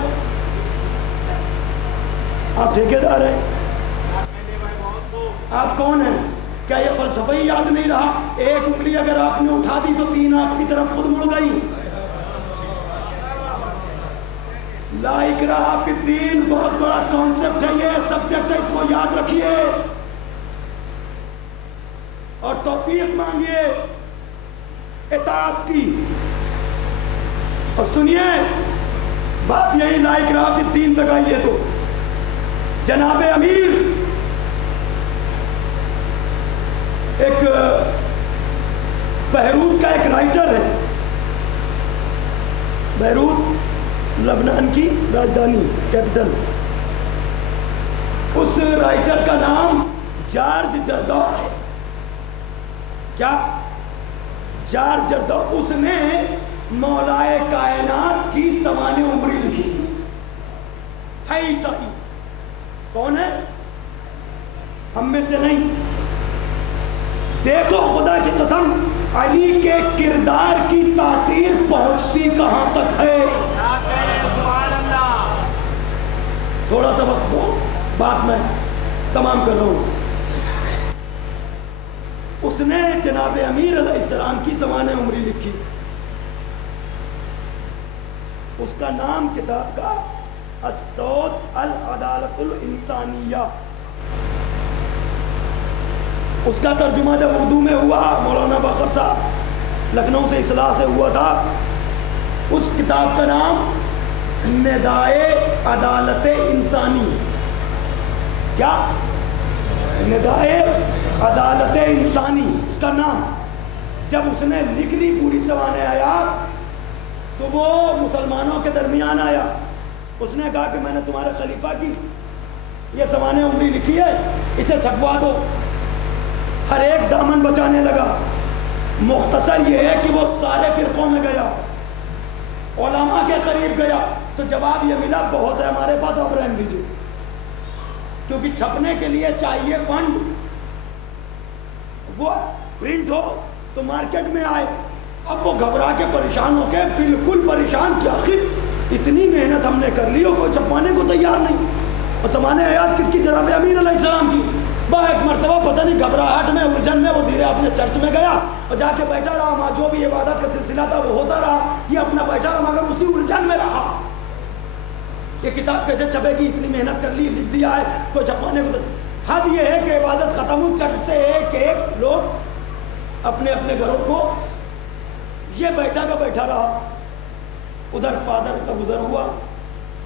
آپ ٹھیکیدار ہیں، آپ کون ہیں؟ کیا یہ فلسفہ ہی یاد نہیں رہا؟ ایک انگلی اگر آپ نے اٹھا دی تو تین آپ کی طرف خود مڑ گئی. لا اکراہ فی الدین بہت بڑا کانسیپٹ ہے، یہ سبجیکٹ ہے، اس کو یاد رکھیے اور توفیق مانگیے اطاعت کی. اور سنیے، بات یہی لا اکراہ فی الدین تک آئی ہے. تو جناب امیر ایک بیروت کا ایک رائٹر ہے. بیروت لبنان کی راجدھانی کیپٹل. اس رائٹر کا نام جارج جردو ہے. کیا؟ جارج جردو. اس نے مولائے کائنات کی سوانح عمری لکھی ہے. عیسائی. کون ہے؟ ہم میں سے نہیں. دیکھو خدا کی قسم علی کے کردار کی تاثیر پہنچتی کہاں تک ہے. تھوڑا سا وقت دو, بات میں تمام کر رہا ہوں. اس نے جناب امیر علیہ السلام کی سوانح عمری لکھی. اس کا نام کتاب کا الصوت العدالت الانسانیہ. اس کا ترجمہ جب اردو میں ہوا, مولانا باقر صاحب لکھنؤ سے اصلاح سے ہوا تھا. اس کتاب کا نام ندائے عدالت انسانی. کیا؟ ندائے عدالت انسانی اس کا نام. جب اس نے لکھ لی پوری سوانح آیات تو وہ مسلمانوں کے درمیان آیا. اس نے کہا کہ میں نے تمہارے خلیفہ کی یہ سوانح عمری لکھی ہے, اسے چھپوا دو. ہر ایک دامن بچانے لگا. مختصر یہ ہے کہ وہ سارے فرقوں میں گیا, علماء کے قریب گیا, تو جواب یہ ملا بہت ہے ہمارے پاس, اب رہنے دیجیے, کیونکہ چھپنے کے لیے چاہیے فنڈ. وہ پرنٹ ہو تو مارکیٹ میں آئے. اب وہ گھبرا کے پریشان ہو کے بالکل پریشان کہ آخر اتنی محنت ہم نے کر لی اور کوئی چھپوانے کو تیار نہیں. اور سوانح آیات کس کی؟ جناب امیر علیہ السلام کی. ایک مرتبہ پتہ نہیں گھبراہٹ میں الجھن میں وہ دھیرے اپنے چرچ میں گیا اور جا کے بیٹھا رہا. وہاں جو بھی عبادت کا سلسلہ تھا وہ ہوتا رہا, یہ اپنا بیٹھا رہا, مگر اسی الجھن میں رہا. یہ کتاب کیسے چھپے گی؟ اتنی محنت کر لی, لکھ دیا ہے, کوئی چھپانے کو. حد یہ ہے کہ عبادت ختم ہوئی, چرچ سے ایک ایک لوگ اپنے اپنے گھروں کو, یہ بیٹھا کا بیٹھا رہا. ادھر فادر کا گزر ہوا,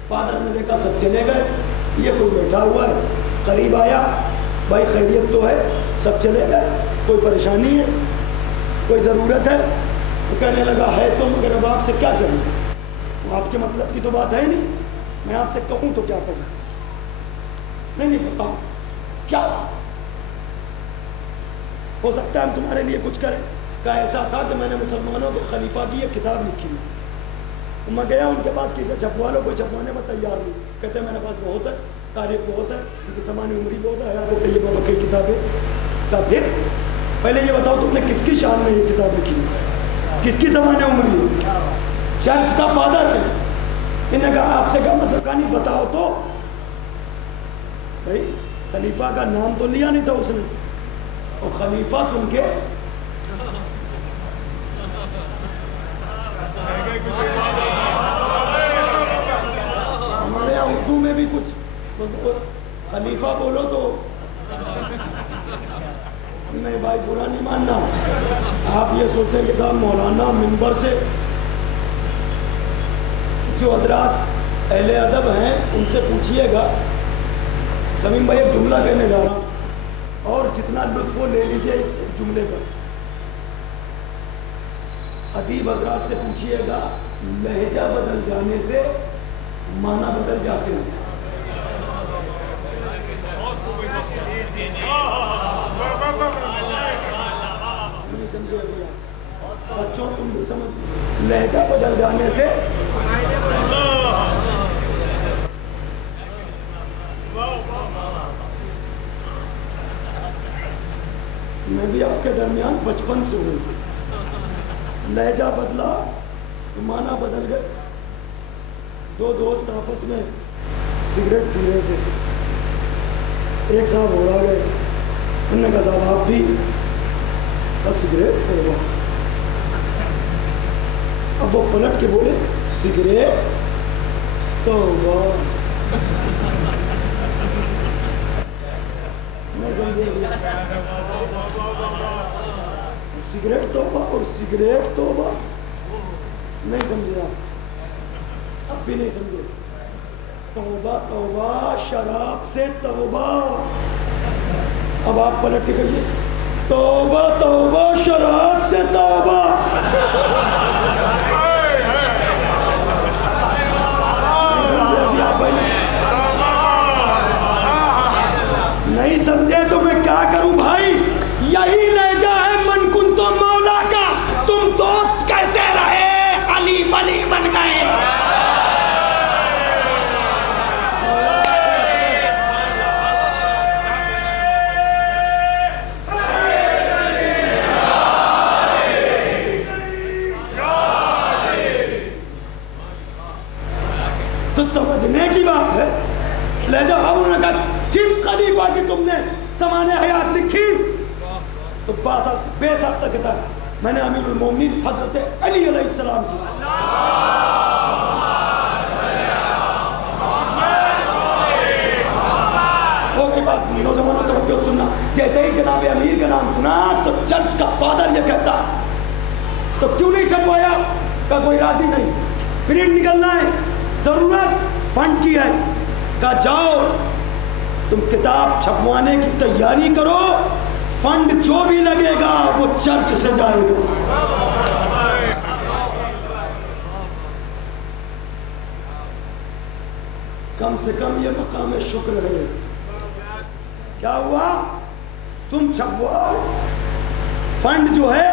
فادر نے دیکھا سب چلے گئے, یہ کوئی بیٹھا ہوا ہے. قریب آیا, بھائی خیریت تو ہے؟ سب چلے گئے. کوئی پریشانی ہے, کوئی ضرورت ہے؟ وہ کہنے لگا ہے تو, مگر اب آپ سے کیا کروں؟ آپ کے مطلب کی تو بات ہے نہیں, میں آپ سے کہوں تو کیا کروں؟ نہیں بتاؤ کیا بات ہے, ہو سکتا ہے ہم تمہارے لیے کچھ کریں. کہا ایسا تھا کہ میں نے مسلمانوں کے خلیفہ کی یہ کتاب لکھی ہے. میں گیا ان کے پاس, کسی چھپوا لو, کوئی چھپوانے میں تیار نہیں. کہتے ہیں میرے پاس بہت ہے, تاریخ بہت ہے, ان کی سوانح عمری بہت ہے, حیات طیبہ بقی کتابیں. کہا پھر پہلے یہ بتاؤ تم نے کس کی شان میں یہ کتاب لکھی ہے, کس کی سوانح عمری ہے؟ چرچ کا فادر ہے. انہوں نے کہا آپ سے کیا مطلب؟ کہا نہیں بتاؤ تو. بھائی خلیفہ کا نام تو لیا نہیں تھا اس نے, اور خلیفہ سن کے ہمارے یہاں اردو میں بھی کچھ خلیفہ بولو تو نہیں بھائی برا نہیں ماننا. آپ یہ سوچیں کہ صاحب مولانا منبر سے, جو حضرات اہل ادب ہیں ان سے پوچھئے گا. سمیم بھائی ایک جملہ کہنے جا رہا ہوں, اور جتنا لطف وہ لے لیجئے اس جملے پر. ادیب حضرات سے پوچھئے گا, لہجہ بدل جانے سے معنی بدل جاتے ہیں. نہیں سمجھے بچوں, تم بھی سمجھ, لہجہ بدل جانے سے میں بھی آپ کے درمیان بچپن سے ہوں. لہجہ بدلا, معنی بدل گئے. دو دوست آپس میں سگریٹ پی رہے تھے, ایک صاحب اور آ گئے. انہوں نے کہا صاحب آپ بھی بس سگریٹ پی. اب وہ پلٹ کے بولے سگریٹ تو میں سمجھے سگریٹ توبہ اور سگریٹ توبہ نہیں سمجھے آپ. اب بھی نہیں سمجھے. توبہ توبہ شراب سے توبہ. اب آپ پلٹ کے کہیے توبہ توبہ شراب سے توبہ. نہیں سمجھے تو میں کیا کروں بھائی. یہی لہجہ ہے من کن تو مولا کا. تم دوست کہتے رہے علی ولی بن گئے. تو سمجھنے کی بات ہے لہجہ. اب انہوں نے کہا کس خلیفہ کی تم نے زمانے حیات لکھی؟ تو بے ساختہ کتاب میں نے امیر المومنین حضرت علی علیہ السلام کی. وہ کی بات نوجوانوں توجہ سننا. جیسے ہی جناب امیر کا نام سنا تو چرچ کا فادر یہ کہتا تو کیوں نہیں چھپوایا؟ کا کوئی راضی نہیں. پرنٹ نکلنا ہے, ضرورت فنڈ کی ہے. کہا جاؤ تم کتاب چھپوانے کی تیاری کرو, فنڈ جو بھی لگے گا وہ چرچ سے جائے گا. کم سے کم یہ مقام شکر ہے. کیا ہوا؟ تم چھپواؤ, فنڈ جو ہے.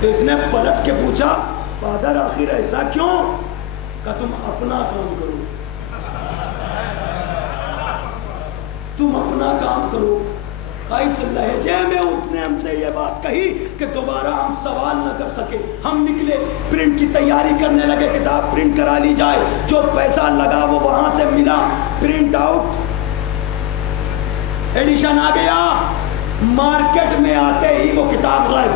تو اس نے پلٹ کے پوچھا فادر آخر ایسا کیوں؟ کہ تم اپنا کام کرو, تم اپنا کام کرو. اس لہجے میں اس نے ہم سے یہ بات کہی کہ دوبارہ ہم سوال نہ کر سکے. ہم نکلے, پرنٹ کی تیاری کرنے لگے, کتاب پرنٹ کرا لی جائے. جو پیسہ لگا وہ وہاں سے ملا. پرنٹ آؤٹ ایڈیشن آ گیا. مارکیٹ میں آتے ہی وہ کتاب غائب.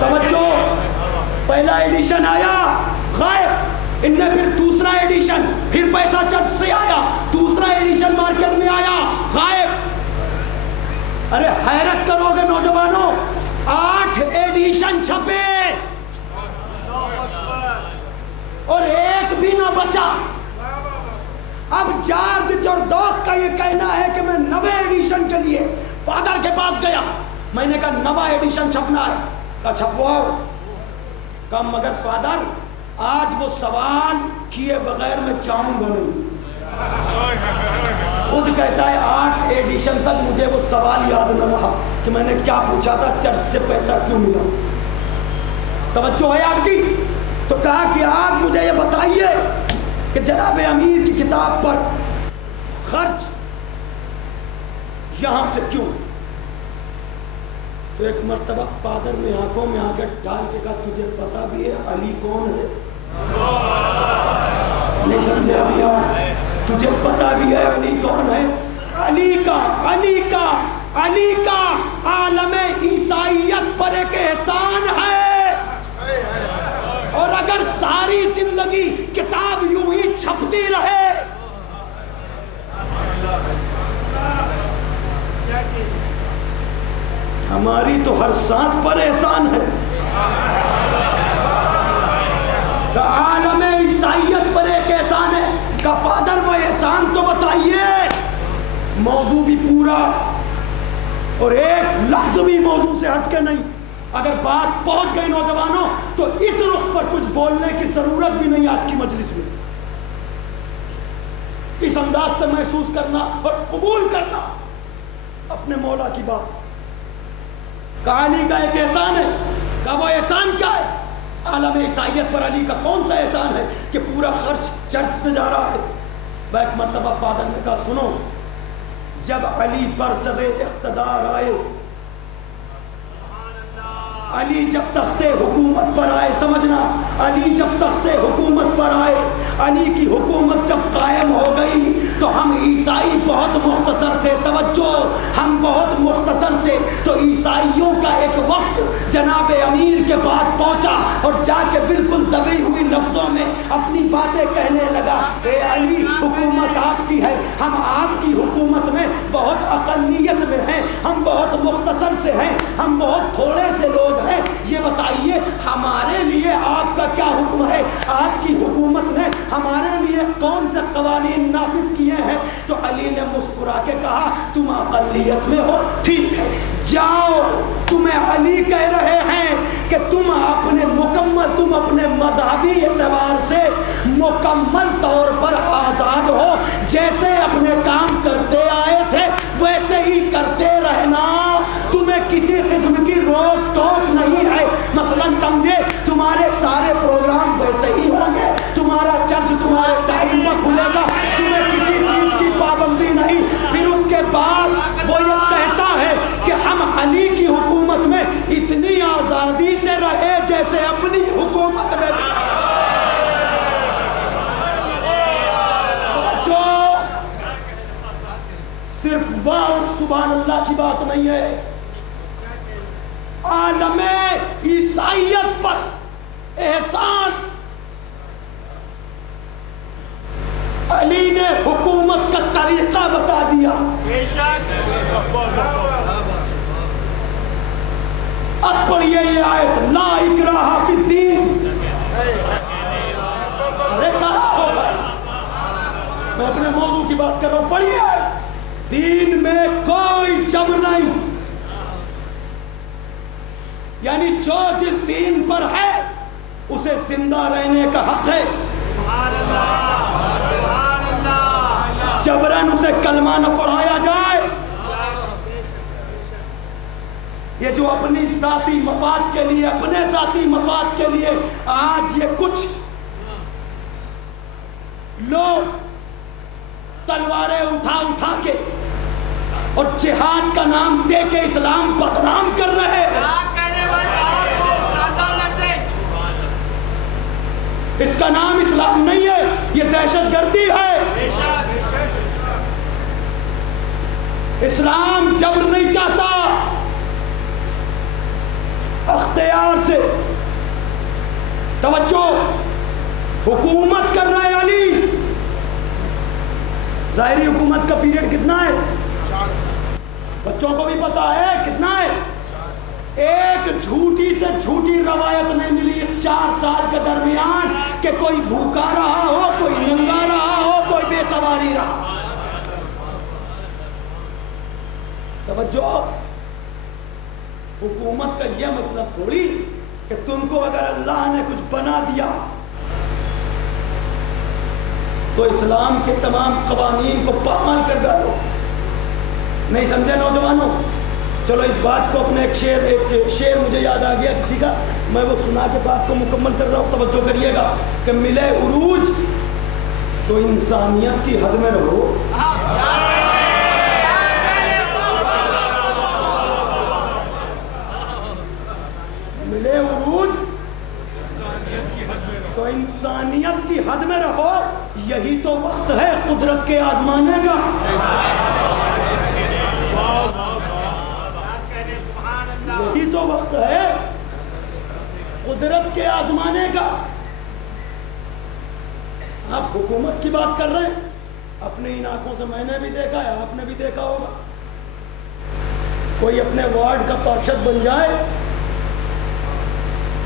توجہ, پہلا ایڈیشن آیا غائب. ان نے پھر دوسرا ایڈیشن, پھر پیسہ چرچ سے آیا, دوسرا ایڈیشن مارکیٹ میں آیا غائب. ارے حیرت کرو گے نوجوانوں, 8 ایڈیشن چھپے اور ایک بھی نہ بچا. اب جارج جردوق کا یہ کہنا ہے کہ میں 9ویں ایڈیشن کے لیے فادر کے پاس گیا. میں نے کہا 9واں ایڈیشن چھپنا ہے. کہا چھپواؤ. کہا مگر فادر آج وہ سوال کیے بغیر میں چاہوں گا نہیں. خود کہتا ہے 8 ایڈیشن تک مجھے وہ سوال یاد نہ رہا کہ میں نے کیا پوچھا تھا, چرچ سے پیسہ کیوں ملا. توجہ ہے آپ کی؟ تو کہا کہ آپ مجھے یہ بتائیے کہ جناب امیر کی کتاب پر خرچ یہاں سے کیوں؟ تو ایک مرتبہ فادر نے آنکھوں میں آ کے ڈال کے کہا تجھے پتا بھی ہے علی کون ہے؟ نہیں سمجھے ابھی آپ؟ تجھے پتا بھی ہے علی کون ہے؟ علی کا عالم عیسائیت پر ایک احسان ہے. اور اگر ساری زندگی کتاب یوں ہی چھپتی رہے ہماری تو ہر سانس پر احسان ہے. کہ عالم عیسائیت پر ایک احسان ہے. کہ فادر وہ احسان تو بتائیے. موضوع بھی پورا اور ایک لفظ بھی موضوع سے ہٹ کے نہیں. اگر بات پہنچ گئی نوجوانوں تو اس رخ پر کچھ بولنے کی ضرورت بھی نہیں آج کی مجلس میں. اس انداز سے محسوس کرنا اور قبول کرنا اپنے مولا کی بات. علی کا ایک احسان ہے. کہ وہ احسان کیا ہے؟ عالم عیسائیت پر علی کا کون سا احسان ہے کہ پورا خرچ چرچ سے جا رہا ہے؟ ایک مرتبہ فادر نے کہا سنو, جب علی پر سر اقتدار آئے, علی جب تخت حکومت پر آئے, سمجھنا, علی جب تخت حکومت پر آئے, علی کی حکومت جب قائم ہو گئی تو ہم عیسائی بہت مختصر تھے. توجہ, ہم بہت مختصر تھے. تو عیسائیوں کا ایک وفد جناب امیر کے پاس پہنچا اور جا کے بالکل دبی ہوئی لفظوں میں اپنی باتیں کہنے لگا. اے علی, حکومت آپ کی ہے, ہم آپ کی حکومت میں بہت اقلیت میں ہیں, ہم بہت مختصر سے ہیں, ہم بہت تھوڑے سے لوگ ہیں. یہ بتائیے ہمارے لیے آپ کا کیا حکم قوانین نافذ کیے ہیں. تو علی نے مسکرا کے کہا تم اقلیت میں ہو, ٹھیک ہے جاؤ, تمہیں علی کہہ رہے ہیں کہ تم اپنے مذہبی اعتبار سے مکمل طور پر آزاد ہو, جیسے اپنے کام کرتے آئے تھے ویسے ہی کرتے رہنا, تمہیں کسی قسم کی روک ٹوک نہیں ہے. مثلا سمجھے تمہارے سارے پروگرام ویسے ہی ہوں گے, تمہارا چرچ تمہارے ٹائم پر کھلے گا, تمہیں کسی چیز کی پابندی نہیں. پھر اس کے بعد وہ یہ کہتا ہے کہ ہم علی کی حکومت میں اتنی آزادی سے رہے جیسے اپنی حکومت میں بھی. جو صرف واہ اور سبحان اللہ کی بات نہیں ہے, عالم عیسائیت پر احسان علی نے حکومت کا طریقہ بتا دیا. اب پڑھیے یہ آیت, لا اکراہ فی الدین. ارے کہاں ہو بھائی, میں اپنے موضوع کی بات کر رہا ہوں, پڑھیے. دین میں کوئی جبر نہیں, یعنی جو جس دین پر ہے اسے زندہ رہنے کا حق ہے. جبرن اسے کلمہ نہ پڑھایا جائے. یہ جو اپنی ذاتی مفاد کے لیے, اپنے ذاتی مفاد کے لیے آج یہ کچھ لوگ تلواریں اٹھا کے اور جہاد کا نام دے کے اسلام بدنام کر رہے ہیں. اس کا نام اسلام نہیں ہے, یہ دہشت گردی ہے. اسلام جبر نہیں چاہتا, اختیار سے. توجہ, حکومت کر رہا ہے علی. ظاہری حکومت کا پیریڈ کتنا ہے بچوں کو بھی پتا ہے کتنا ہے. ایک جھوٹی سے جھوٹی روایت نہیں ملی اس 4 سال کے درمیان کہ کوئی بھوکا رہا ہو, کوئی ننگا رہا ہو, کوئی بے سواری رہا. توجہ, حکومت کا یہ مطلب تھوڑی کہ تم کو اگر اللہ نے کچھ بنا دیا تو اسلام کے تمام قوانین کو پامال کر ڈالو. نہیں سمجھے نوجوانوں؟ چلو اس بات کو اپنے ایک شعر مجھے یاد آ گیا کسی کا, میں وہ سنا کے بات کو مکمل کر رہا ہوں, توجہ کریے گا. کہ ملے عروج تو انسانیت کی حد میں رہو. ملے عروج تو انسانیت کی حد میں رہو. یہی تو وقت ہے قدرت کے آزمانے کا. یہی تو وقت ہے قدرت کے آزمانے کا. آپ حکومت کی بات کر رہے ہیں, اپنی ان آنکھوں سے میں نے بھی دیکھا ہے, آپ نے بھی دیکھا ہوگا. کوئی اپنے وارڈ کا پارشد بن جائے,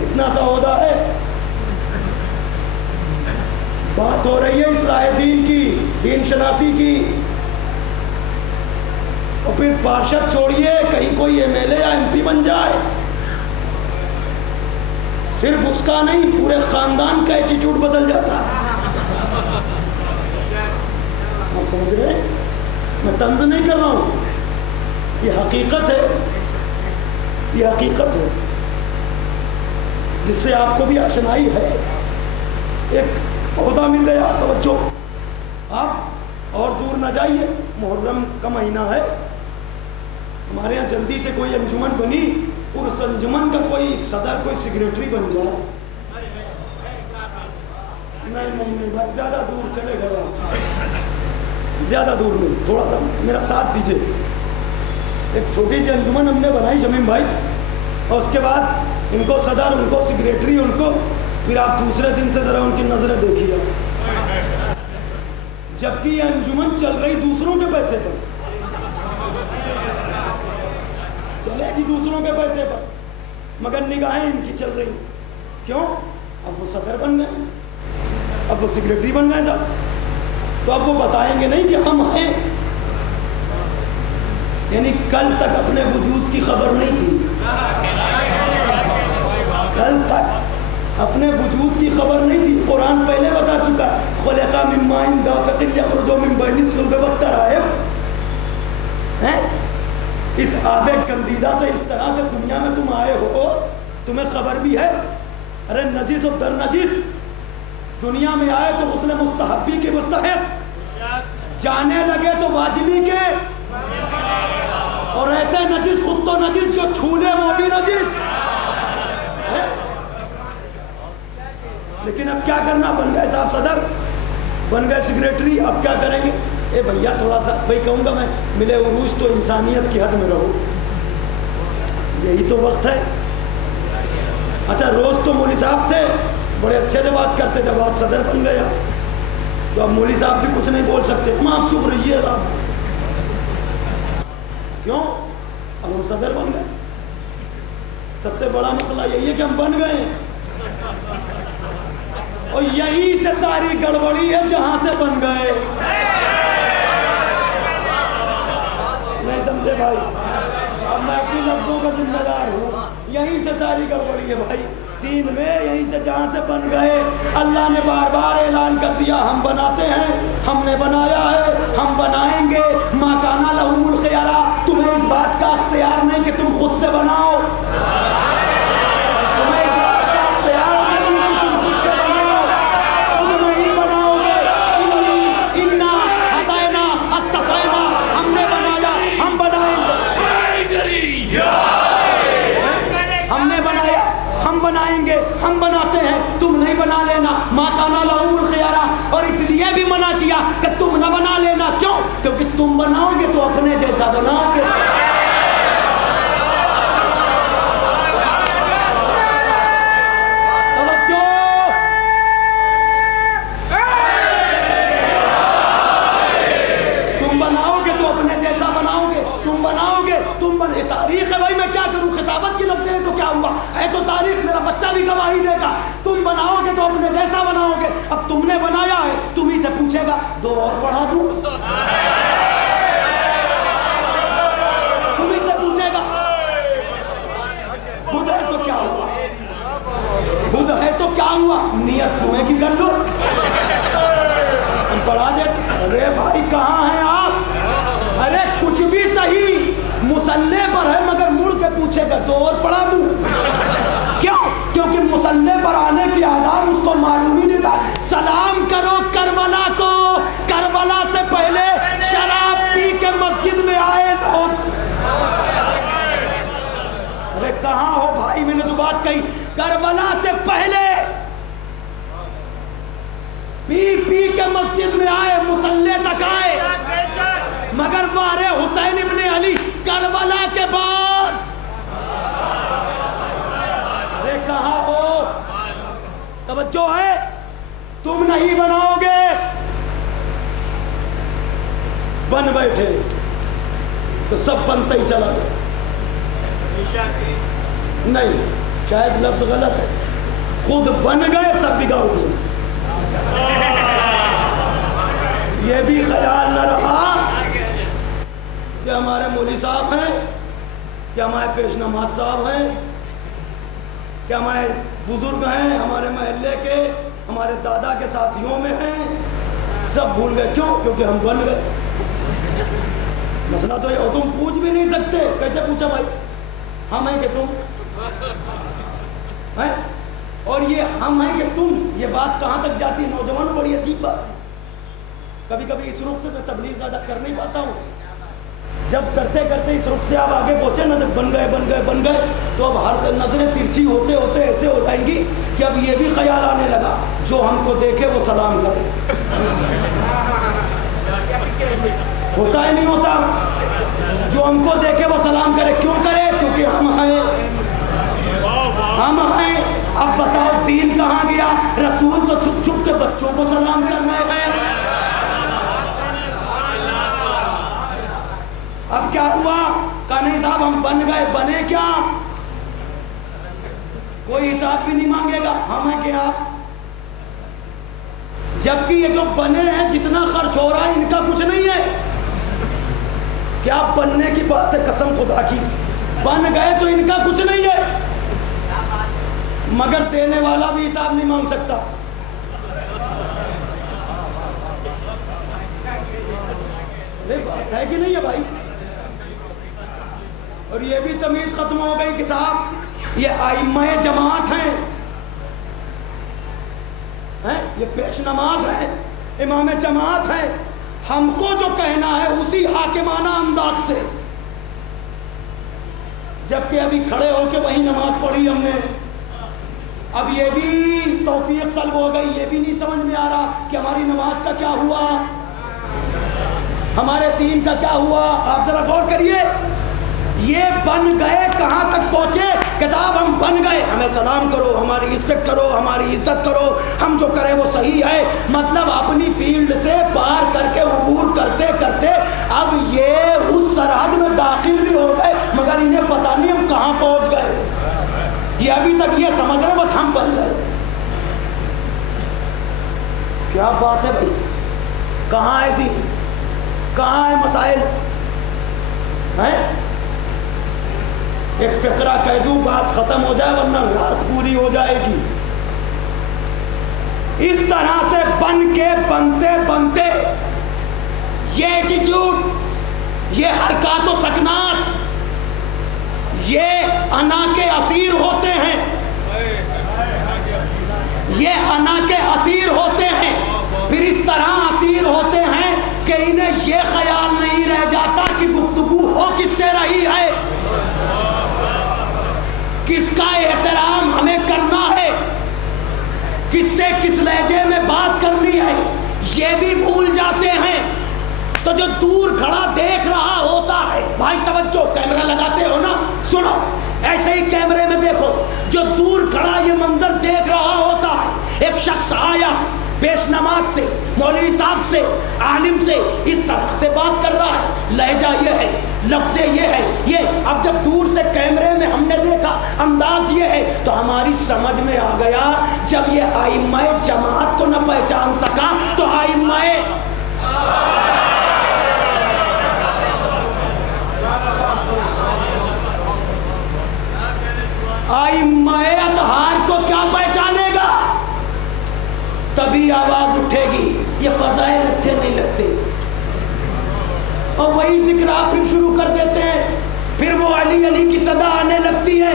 اتنا سا عہدہ ہے, بات ہو رہی ہے اصلاح دین کی, دین شناسی کی, اور پھر پارشد چھوڑیے کہیں کوئی ایم ایل اے یا ایم پی بن جائے, صرف اس کا نہیں پورے خاندان کا ایٹیٹیوڈ بدل جاتا ہے. آپ سمجھ رہے ہیں, میں طنز نہیں کر رہا ہوں, یہ حقیقت ہے, یہ حقیقت ہے جس سے آپ کو بھی آشنائی ہے. ایک عہدہ مل گیا, توجہ, آپ اور دور نہ جائیے, محرم کا مہینہ ہے, ہمارے یہاں جلدی سے کوئی انجمن بنی, اور اس انجمن کا کوئی صدر, کوئی سیکریٹری بن جائے. نہیں بھائی, زیادہ دور چلے گئے, زیادہ دور نہیں, تھوڑا سا میرا ساتھ دیجیے. ایک چھوٹی سی انجمن ہم نے بنائی شمیم بھائی, اور اس کے بعد ان کو صدر, ان کو سیکریٹری, ان کو, پھر آپ دوسرے دن سے ذرا ان کی نظریں دیکھیے, جبکہ یہ انجمن چل رہی دوسروں کے پیسے پر, چلے گی دوسروں کے پیسے پر, مگر نگاہیں ان کی چل رہی. کیوں؟ اب وہ صدر بن گئے, اب وہ سیکریٹری بن گئے صاحب. تو اب وہ بتائیں گے نہیں کہ ہم ہیں. یعنی کل تک اپنے وجود کی خبر نہیں تھی. کل تک اپنے وجود کی خبر نہیں تھی. قرآن پہلے بتا چکا ہے خلق من ماء دافق یخرج من بین الصلب والترائب. اس آب گندیدہ سے اس طرح سے دنیا میں تم آئے ہو, تمہیں خبر بھی ہے؟ ارے نجس و در نجس دنیا میں آئے تو غسل مستحبی کے مستحق, جانے لگے تو واجبی کے, اور ایسے نجس خود تو نجس جو چھولے وہ بھی نجس. لیکن اب کیا کرنا, بن گئے صاحب صدر, بن گئے سیکریٹری, اب کیا کریں گے؟ اے بھیا تھوڑا سا بھائی کہوں گا میں ملے عروج تو انسانیت کی حد میں رہو, یہی تو وقت ہے. اچھا روز تو مولوی صاحب تھے, بڑے اچھے سے بات کرتے, جب آپ صدر بن گیا تو اب مولوی صاحب بھی کچھ نہیں بول سکتے, آپ چپ رہیے صاحب. کیوں؟ اب ہم صدر بن گئے. سب سے بڑا مسئلہ یہی ہے کہ ہم بن گئے ہیں, اور یہیں سے ساری گڑبڑی ہے جہاں سے بن گئے. نہیں سمجھے بھائی؟ اب میں اپنی لفظوں کا ذمہ دار ہوں. یہیں سے ساری گڑبڑی ہے بھائی, دین میں یہیں سے جہاں سے بن گئے. اللہ نے بار بار اعلان کر دیا ہم بناتے ہیں, ہم نے بنایا ہے, ہم بنائیں گے. ما کان لہم الخیارہ, تمہیں اس بات کا اختیار نہیں کہ تم خود سے بناؤ. تمہیں اس بات کا اختیار نہیں کہ تم خود سے بناؤ, تم نہیں بناؤ گے. انا ہدینا استفینا, ہم نے بنایا ہم بنائیں گے. ہم نے بنایا ہم بنائیں گے, ہم بناتے ہیں, تم نہیں بنا لینا. ما کان لہم الخیارہ, اور اس لیے بھی منع کیا کہ تم نہ بنا لینا. کیوں؟ کیونکہ تم بناؤ گے تو اپنے جیسا بناؤ گے. تاریخ ہے بھائی, میں کیا کروں, خطابت کی لفظ ہے تو کیا ہوا ہے, تو تاریخ, میرا بچہ بھی گواہی دے گا. تم بناؤ گے تو اپنے جیسا بناؤ گے. اب تم نے بنایا ہے, تم ہی سے پوچھے گا دو اور پڑھا دوں, تم ہی سے پوچھے گا خود ہے تو کیا ہوا, خود ہے تو کیا ہوا, نیت چوہے کی کر لو, ہم پڑھا دے. ارے بھائی کہاں ہیں آپ؟ ارے کچھ بھی صحیح, مصلے پر ہے مگر مڑ کے پوچھے گا دو اور پڑھا دوں. کیوں؟ کیونکہ مصلے پر آنے کی آداب اس کو معلوم ہی نہیں تھا. سلام کرو کربلا کو, کربلا سے پہلے شراب پی کے مسجد میں آئے لوگ. ارے کہاں ہو بھائی, میں نے جو بات کہی, کربلا سے پہلے پی پی کے مسجد میں آئے, مصلے تک آئے, مگر وارے حسین ابن علی کربلا کے بعد. ارے کہاں ہو, توجہ ہے, تم نہیں بناؤ گے. بن بیٹھے تو سب بنتا ہی چلا گیا. نہیں, شاید لفظ غلط ہے, خود بن گئے سب بگاڑ دیے. یہ بھی خیال نہ رہا کہ ہمارے مولوی صاحب ہیں, کہ ہمارے پیش نماز صاحب ہیں, کہ ہمارے بزرگ ہیں, ہمارے محلے کے, ہمارے دادا کے ساتھیوں میں ہیں, سب بھول گئے. کیوں؟ کیونکہ ہم بن گئے. مسئلہ تو یہ, اور تم پوچھ بھی نہیں سکتے. کیسے پوچھا بھائی, ہم ہیں کہ تم ہیں, اور یہ ہم ہیں کہ تم, یہ بات کہاں تک جاتی ہے نوجوانوں, بڑی عجیب بات ہے. کبھی کبھی اس رخ سے میں تبلیغ زیادہ کر نہیں پاتا ہوں. جب کرتے کرتے اس رخ سے آپ آگے پہنچے نا, جب بن گئے تو اب ہر نظریں ترچھی ہوتے ہوتے ایسے ہو جائیں گی کہ اب یہ بھی خیال آنے لگا جو ہم کو دیکھے وہ سلام کرے. ہوتا ہے نہیں ہوتا, جو ہم کو دیکھے وہ سلام کرے. کیوں کرے؟ کیونکہ ہم ہیں, ہم ہیں. اب بتاؤ دین کہاں گیا؟ رسول تو چھپ چھپ کے بچوں کو سلام کرنے گئے. اب کیا ہوا؟ کہا نہیں صاحب ہم بن گئے. بنے کیا؟ کوئی حساب بھی نہیں مانگے گا. ہم ہیں کہ آپ جبکہ یہ جو بنے ہیں جتنا خرچ ہو رہا ہے ان کا کچھ نہیں ہے. کیا بننے کی بات ہے قسم خدا کی, بن گئے تو ان کا کچھ نہیں ہے, مگر دینے والا بھی حساب نہیں مانگ سکتا. بات ہے کہ نہیں ہے بھائی؟ اور یہ بھی تمیز ختم ہو گئی کہ صاحب یہ ائمہ جماعت ہیں, یہ پیش نماز ہے, امام جماعت ہے, ہم کو جو کہنا ہے اسی حاکمانہ انداز سے. جبکہ ابھی کھڑے ہو کے وہی نماز پڑھی ہم نے, اب یہ بھی توفیق سلب ہو گئی, یہ بھی نہیں سمجھ میں آ رہا کہ ہماری نماز کا کیا ہوا, ہمارے دین کا کیا ہوا. آپ ذرا غور کریے, یہ بن گئے کہاں تک پہنچے کہ صاحب ہم بن گئے, ہمیں سلام کرو, ہماری رسپیکٹ کرو, ہماری عزت کرو, ہم جو کریں وہ صحیح ہے. مطلب اپنی فیلڈ سے پار کر کے عبور کرتے کرتے اب یہ اس سرحد میں داخل بھی ہو گئے, مگر انہیں پتہ نہیں ہم کہاں پہنچ گئے. یہ ابھی تک یہ سمجھ رہے بس ہم بن گئے. کیا بات ہے بھائی, کہاں ہے دین, کہاں ہے مسائل ہیں؟ ایک فقرہ کہہ دوں بات ختم ہو جائے ورنہ رات پوری ہو جائے گی. اس طرح سے بن کے بنتے بنتے یہ ایٹیٹیوڈ, یہ حرکات و سکنات, یہ انا کے اسیر ہوتے ہیں, یہ انا کے اسیر ہوتے ہیں. پھر اس طرح اسیر ہوتے ہیں کہ انہیں یہ خیال نہیں رہ جاتا کہ گفتگو ہو کس سے رہی ہے, کس کا احترام ہمیں کرنا ہے, کس سے کس لہجے میں بات کرنی ہے, یہ بھی بھول جاتے ہیں. تو جو دور کھڑا دیکھ رہا ہوتا ہے, بھائی توجہ, کیمرہ لگاتے ہو نا, سنو, ایسے ہی کیمرے میں دیکھو, جو دور کھڑا یہ منظر دیکھ رہا ہوتا ہے, ایک شخص آیا پیش نماز سے, مولوی صاحب سے, عالم سے اس طرح سے بات کر رہا ہے, لہجہ یہ ہے, لفظ یہ ہے, یہ اب جب دور سے کیمرے میں ہم نے دیکھا انداز یہ ہے تو ہماری سمجھ میں آ گیا. جب یہ ائمہ جماعت کو نہ پہچان سکا تو ائمہ اطہار کو کیا پہچانے گا؟ تبھی آواز اٹھے گی. یہ فضائل اچھے نہیں لگتے اور وہی ذکر آپ پھر شروع کر دیتے ہیں, پھر وہ علی علی کی صدا آنے لگتی ہے,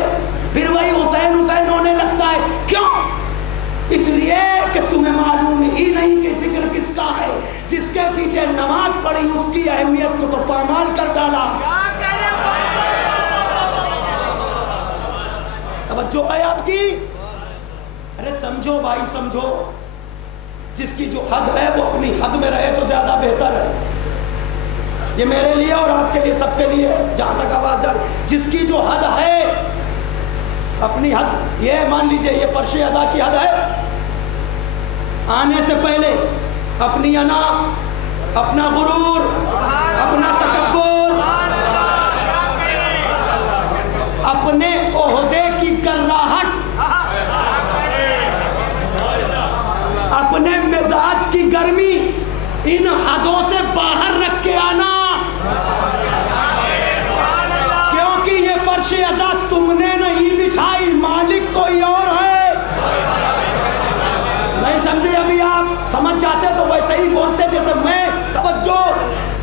پھر وہی حسین حسین ہونے لگتا ہے. کیوں؟ اس لیے کہ تمہیں معلوم ہی نہیں کہ ذکر کس کا ہے. جس کے پیچھے نماز پڑھی اس کی اہمیت کو تو پامال کر ڈالا. توجہ ہے آپ کی؟ ارے سمجھو بھائی سمجھو, جس کی جو حد ہے وہ اپنی حد میں رہے تو زیادہ بہتر ہے. یہ میرے لیے اور آپ کے لیے, سب کے لیے, جہاں تک آواز جا رہی, جس کی جو حد ہے اپنی حد, یہ مان لیجئے یہ فرش ادا کی حد ہے, آنے سے پہلے اپنی انا, اپنا غرور, اپنا تکبر, اپنے عہدے کی گراہٹ, اپنے مزاج کی گرمی, ان حدوں سے باہر رکھ کے آنا. کیونکہ یہ فرش ازا تم نے نہیں بچھائی, مالک کوئی اور ہے. نہیں سمجھے ابھی آپ؟ سمجھ جاتے تو ویسے ہی بولتے جیسے میں. توجہ,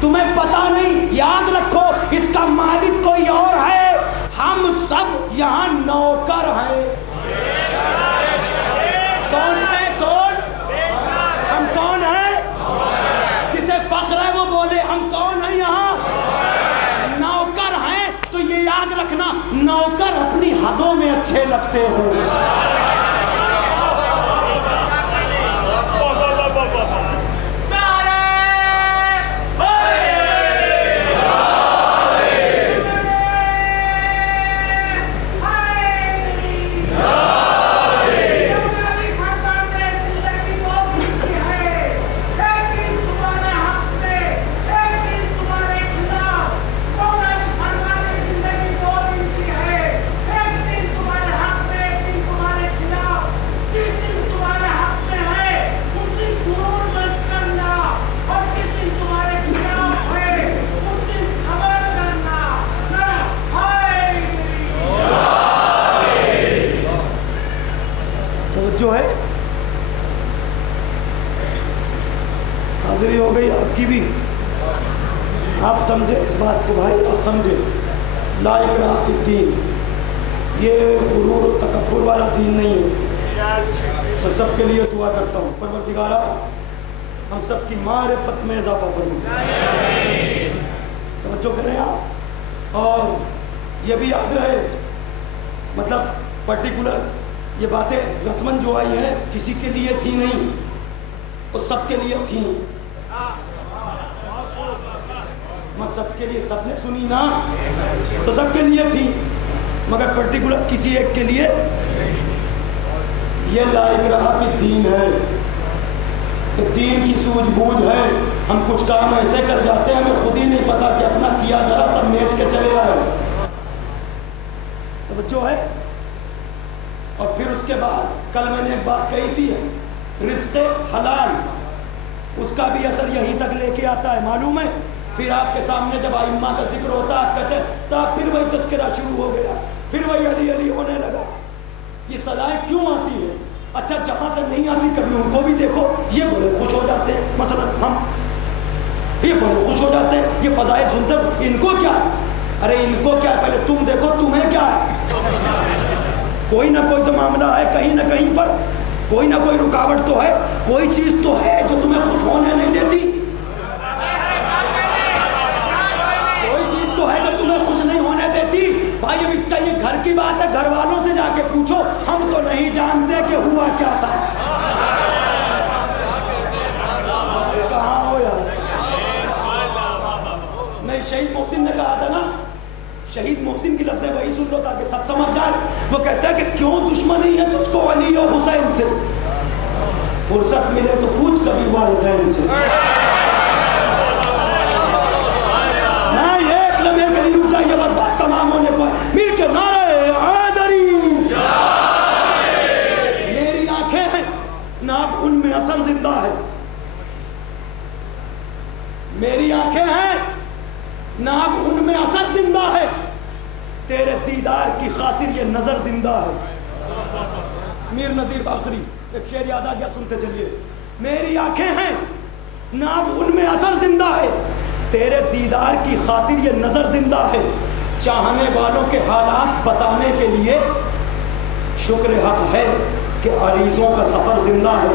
تمہیں پتہ نہیں, یاد رکھو اس کا مالک کوئی اور ہے. ہم سب یہاں نوکر ہیں. کون ہے کون؟ ہم کون ہیں؟ جسے فخر ہے وہ بولے ہم کون ہیں یہاں؟ نوکر ہیں. تو یہ یاد رکھنا, نوکر اپنی حدوں میں اچھے لگتے ہیں. بات کو بھائی آپ سمجھے، لا اکراہ فی الدین، یہ غرور و تکبر والا دین نہیں ہے. تو سب کے لیے دعا کرتا ہوں پروردگارا ہم سب کی معرفت میں اضافہ فرما. توجہ کریں آپ، اور یہ بھی یاد رہے مطلب پرٹیکولر یہ باتیں رسمن جو آئی ہیں کسی کے لیے تھی نہیں، وہ سب کے لیے تھیں. میں سب کے لیے، سب نے سنی نا تو سب کے لیے تھی، مگر پرٹیکولر کسی ایک کے لیے. یہ لا اکراہ فی الدین ہے کہ دین کی سوجھ بوجھ ہے. ہم کچھ کام ایسے کر جاتے ہیں ہمیں خود ہی نہیں پتا کہ اپنا کیا ذرا سب میٹ کے چلے آئے. توجہ ہے. اور پھر اس کے بعد کل میں نے ایک بات کہی تھی، رزق حلال، اس کا بھی اثر یہیں تک لے کے آتا ہے، معلوم ہے. پھر آپ کے سامنے جب ائمہ کا ذکر ہوتا ہے آپ کہتے ہیں صاحب پھر وہی تذکرہ شروع ہو گیا، پھر وہی علی علی ہونے لگا. یہ سزائیں کیوں آتی ہیں؟ اچھا جہاں سے نہیں آتی کبھی ان کو بھی دیکھو، یہ بڑے خوش ہو جاتے ہیں. مثلا ہم یہ بڑے خوش ہو جاتے ہیں، یہ فضائل سنتے ہیں، ان کو کیا ہے؟ ارے ان کو کیا ہے، پہلے تم دیکھو تمہیں کیا ہے. کوئی نہ کوئی تو معاملہ ہے کہیں نہ کہیں پر، کوئی نہ کوئی رکاوٹ تو ہے، کوئی چیز تو ہے جو تمہیں خوش ہونے نہیں دیتی. کوئی چیز تو ہے جو تمہیں خوش نہیں ہونے دیتی. بھائی اب اس کا یہ گھر کی بات ہے، گھر والوں سے جا کے پوچھو، ہم تو نہیں جانتے کہ ہوا کیا تھا. کہاں ہو یار؟ نہیں، شہید محسن نے کہا تھا نا، شہید محسن کی لفظیں وہی سن لو تاکہ سب سمجھ جائے. وہ کہتا ہے کہ کیوں دشمنی ہے تجھ کو علی و حسین سے، فرصت ملے تو پوچھ کبھی والدین سے. ایک لمحے کے لیے رک جائیے، بس بات تمام ہونے کو ہے. مل کے نعرہ حیدری. میری آنکھیں ہیں ناب ان میں اثر زندہ ہے، میری آنکھیں ہیں ناب ان میں اثر زندہ ہے، تیرے دیدار کی خاطر یہ نظر زندہ ہے. میر نذیر فاخری ایک شعر یاد آ گیا، سنتے چلیے. میری آنکھیں ہیں ناب ان میں اثر زندہ ہے، تیرے دیدار کی خاطر یہ نظر زندہ ہے. چاہنے والوں کے حالات بتانے کے لیے شکر حق ہے کہ عریضوں کا سفر زندہ ہے.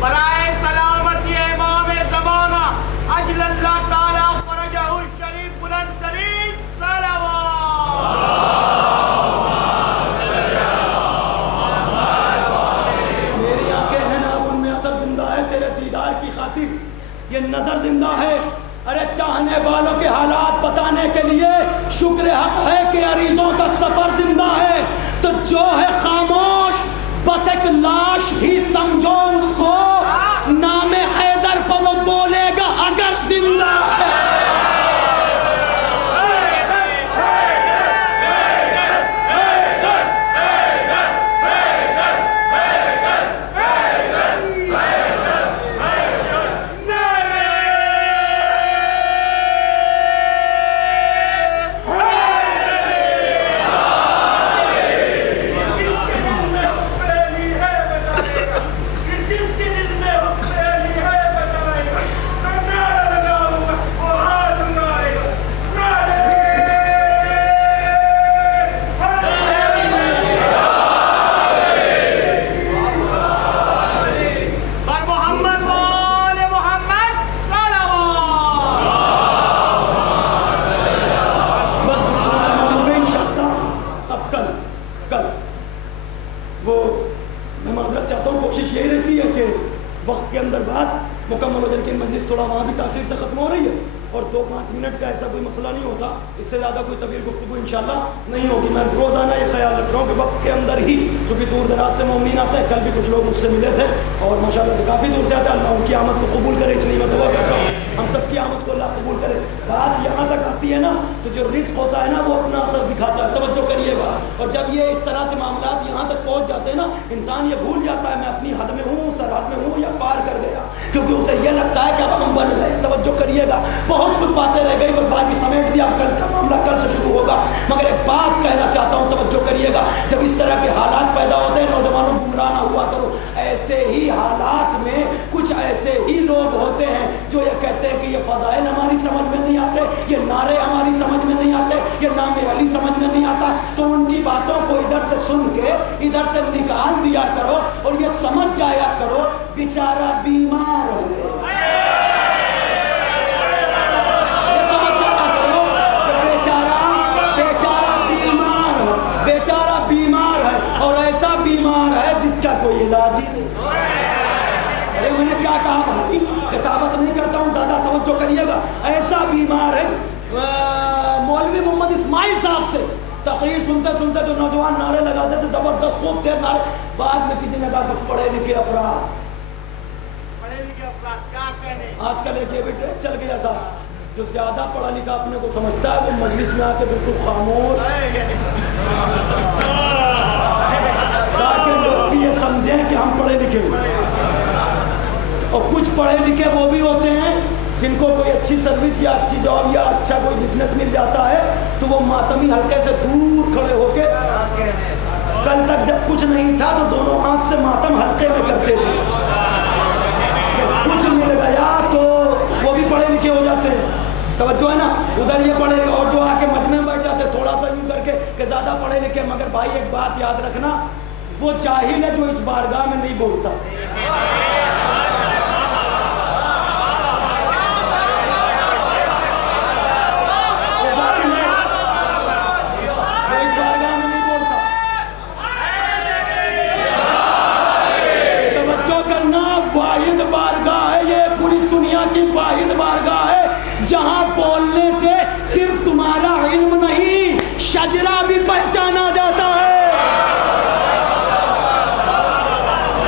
برائے سلامتی امام زمانہ اجل اللہ تعالی فرجہ الشریف بلند ترین صلوات. میری آنکھیں ہیں نا ان میں اثر زندہ ہے، تیرے دیدار کی خاطر یہ نظر زندہ ہے. ارے چاہنے والوں کے حالات بتانے کے لیے شکر حق ہے کہ عریضوں کا سفر زندہ ہے. تو جو ہے خاموش بس ایک لاش ہی سمجھو اس کو، نام حیدر پر وہ بولے گا اگر زندہ ہے. مکمل ہو جائے، لیکن مجلس تھوڑا وہاں بھی تاخیر سے ختم ہو رہی ہے اور 2-5 منٹ کا ایسا کوئی مسئلہ نہیں ہوتا، اس سے زیادہ کوئی طویل گفتگو انشاءاللہ نہیں ہوگی. میں روزانہ یہ خیال رکھ رہا ہوں کہ وقت کے اندر ہی، چونکہ دور دراز سے مومنین آتے ہیں، کل بھی کچھ لوگ مجھ سے ملے تھے اور ماشاءاللہ سے کافی دور سے آتے ہیں. اللہ ان کی آمد کو قبول کرے، اس لیے میں دعا کرتا ہوں ہم سب کی آمد کو اللہ قبول کرے. بات یہاں تک آتی ہے نا تو جو رزق ہوتا ہے نا وہ اپنا اثر دکھاتا ہے، توجہ کریے گا. اور جب یہ اس طرح سے معاملات یہاں تک پہنچ جاتے ہیں نا، انسان یہ بھول جاتا ہے میں اپنی حد میں ہوں، سرحد میں ہوں یا پار کر گیا. کیونکہ اسے یہ لگتا ہے کہ اب ہم بن گئے. توجہ کریے گا, بہت کچھ باتیں رہ گئی, بس باقی سمیٹ دیا, اب کل کا معاملہ کل سے شروع ہوگا. مگر ایک بات کہنا چاہتا ہوں, توجہ کریے گا, جب اس طرح کے حالات پیدا ہوتے ہیں نوجوانوں گمراہ نہ ہوا کرو. ایسے ہی حالات میں کچھ ایسے ہی لوگ ہوتے ہیں جو یہ کہتے ہیں کہ یہ فضائل ہماری سمجھ میں نہیں آتے, یہ نعرے ہماری سمجھ میں نہیں آتے, یہ نام علی سمجھ میں نہیں آتا. تو ان کی باتوں کو ادھر سے سن کے ادھر سے نکال دیا کرو اور یہ سمجھ جایا کرو بیچارہ بیمار ہے. یہ سمجھ جایا کرو کہ بیچارہ بیمار ہے, بیچارہ بیمار ہے, اور ایسا بیمار ہے جس کا کوئی علاج ہی نہیں. ارے میں نے کیا کہا بھائی, خطابت نہیں کرتا ہوں, زیادہ توجہ کریے گا. ایسا بیمار ہے. مولوی محمد اسماعیل صاحب سے تقریر سنتے سنتے جو نوجوان نعرے لگاتے تھے, زبردست خوب تھے نعرے, بعد میں کسی نے کہا کچھ پڑھے لکھے افراد کیا کہنے, آج کل ایک یہ بھی چل گیا صاحب, جو زیادہ پڑھا لکھا اپنے کو سمجھتا ہے وہ مجلس میں آ کے بالکل خاموش, تاکہ لوگ بھی یہ سمجھیں کہ ہم پڑھے لکھے ہوئے. اور کچھ پڑھے لکھے وہ بھی ہوتے ہیں جن کو کوئی اچھی سروس یا اچھی جاب یا اچھا کوئی بزنس مل جاتا ہے تو وہ ماتمی حلقے سے دور کھڑے ہو کے, کل تک جب کچھ نہیں تھا تو دونوں ہاتھ سے ماتم حلقے میں کرتے تھے, کچھ مل گیا تو وہ بھی پڑھے لکھے ہو جاتے ہیں. توجہ ہے نا, ادھر یہ پڑھے, اور جو آ کے مجمع میں بیٹھ جاتے تھوڑا سا یوں کر کے کہ زیادہ پڑھے لکھے. مگر بھائی ایک بات یاد رکھنا, وہ جاہل ہے جو اس بارگاہ میں نہیں بولتا. واحد بارگاہ ہے یہ, پوری دنیا کی واحد بارگاہ ہے جہاں بولنے سے صرف تمہارا علم نہیں شجرہ بھی پہچانا جاتا ہے.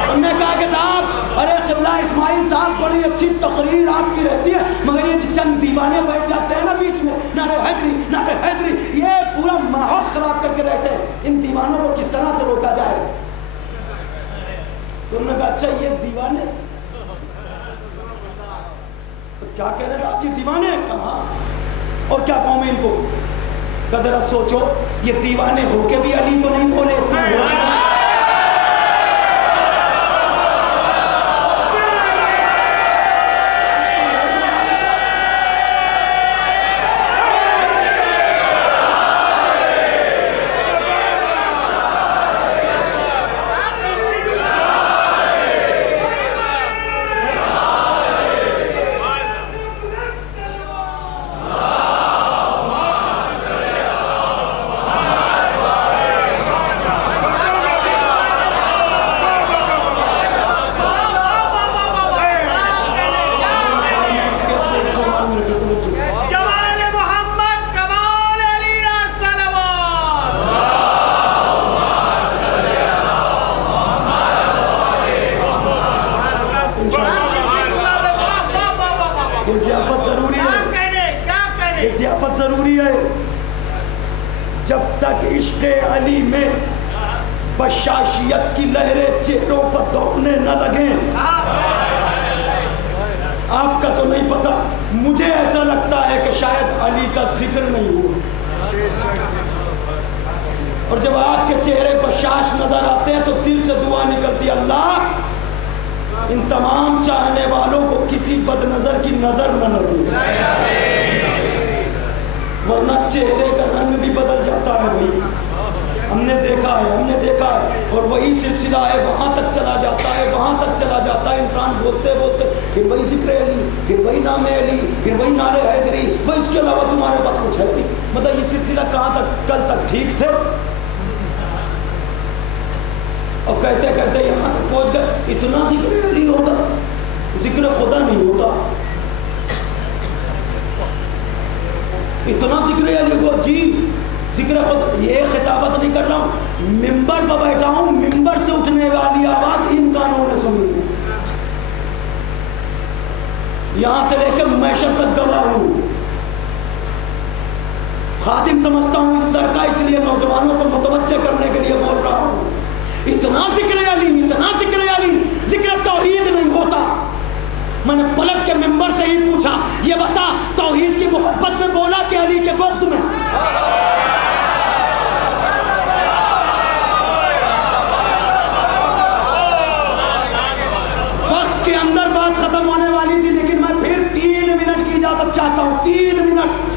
انہوں نے کہا کہ صاحب ارے قبلہ اسماعیل صاحب بڑی اچھی تقریر آپ کی رہتی ہے, مگر یہ چند دیوانے بیٹھ جاتے ہیں نا بیچ میں, نعرے حیدری نعرے حیدری, یہ پورا ماحول خراب کر کے رہتے ہیں. ان دیوانوں کو کس طرح سے روکا جائے؟ تو انہوں نے کہا اچھا یہ دیوانے, کیا کہہ رہے تھے آپ, یہ دیوانے ہیں؟ کہاں, اور کیا کہوں میں ان کو؟ کہ ذرا سوچو, یہ دیوانے ہو کے بھی علی کو نہیں بولے. ضیافت ضروری ہے. جب تک عشق علی میں بشاشیت کی لہریں چہروں پر دوڑنے نہ لگیں, آپ کا تو نہیں پتا, مجھے ایسا لگتا ہے کہ شاید علی کا ذکر نہیں ہوا. اور جب آپ کے چہرے بشاش نظر آتے ہیں تو دل سے دعا نکلتی ہے, اللہ ان تمام چاہنے والوں کو کسی بد نظر کی نظر نہ لگے, ورنہ چہرے کا رنگ بھی بدل جاتا ہے. بھائی ہم نے دیکھا ہے, اور وہی سلسلہ ہے, وہاں تک چلا جاتا ہے, انسان بولتے پھر وہی ذکر علی, پھر وہی نام علی, پھر وہی نعرے حیدری, وہ اس کے علاوہ تمہارے پاس کچھ ہے نہیں. مطلب یہ سلسلہ کہاں تک, کل تک ٹھیک تھے اور کہتے کہتے یہاں تک پہنچ گئے. اتنا ذکر علی ہوتا, ذکر خدا نہیں ہوتا. اتنا ذکر علی کو, جی ذکر خود, یہ خطابت نہیں کر رہا ہوں, ممبر پر بیٹھا ہوں, ممبر سے اٹھنے والی آواز ان کانوں نے سنی ہے, یہاں سے لے کے معیشت تک گواہ ہوں. خادم سمجھتا ہوں اس در کا, اس لیے نوجوانوں کو متوجہ کرنے کے لیے بول رہا ہوں. اتنا ذکر علی, ذکر توحید نہیں ہوتا. میں نے پلٹ کے ممبر سے ہی پوچھا یہ بتا توحید کی محبت میں بولا کہ علی کے بغض میں؟ وقت کے اندر بات ختم ہونے والی تھی لیکن میں پھر 3 منٹ کی اجازت چاہتا ہوں. 3 منٹ.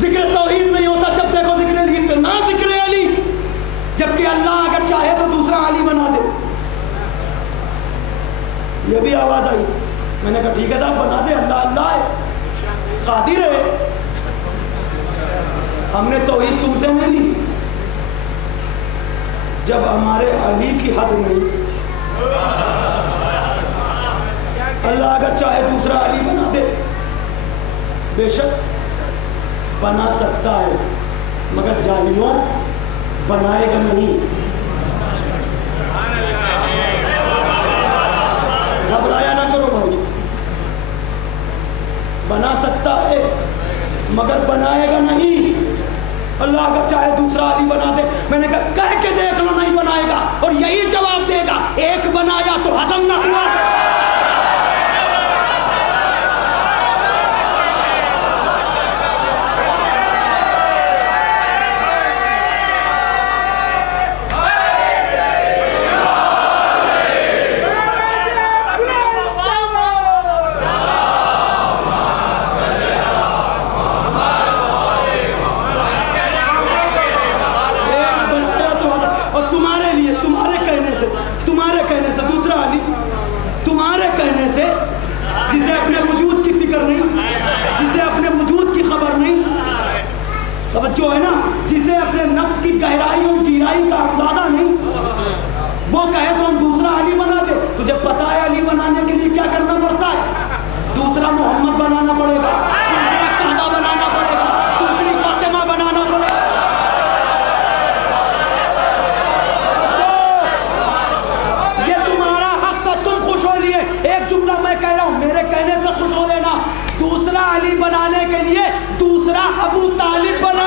ذکر توحید نہیں ہوتا جب دیکھو ذکر علی تو نہ ذکر علی, جبکہ اللہ اگر چاہے تو دوسرا علی بنا دے. یہ بھی آواز آئی. میں نے کہا ٹھیک ہے صاحب بنا دے, اللہ اللہ ہے, قادر ہے. ہم نے توحید تم سے نہیں لی. جب ہمارے علی کی حد نہیں, اللہ اگر چاہے دوسرا علی بنا دے, بے شک بنا سکتا ہے, مگر جاہلوں بنائے گا نہیں. گھبرایا نہ کرو بھائی. بنا سکتا ہے مگر بنائے گا نہیں. اللہ اگر چاہے دوسرا علی بنا دے. میں نے کہا کہہ کے دیکھ لو نہیں بنائے گا, اور یہی جواب دے گا ایک بنایا تو ہضم نہ ہوا. جو ہے نا جسے اپنے نفس کی گہرائی اور گہرائی کا اندازہ نہیں, وہ کہے تو ہم دوسرا علی بنا دے. تجھے پتا ہے علی بنانے کے لیے کیا کرنا پڑتا ہے؟ دوسرا محمد بنانا پڑے گا, دوسرا کعبہ بنانا پڑے گا, دوسری فاطمہ بنانا پڑے گا. یہ تمہارا حق تھا, تم خوش ہو لیے. ایک جملہ میں کہہ رہا ہوں, میرے کہنے سے خوش ہو لینا. دوسرا علی بنانے کے لیے دوسرا ابو طالب بنانا.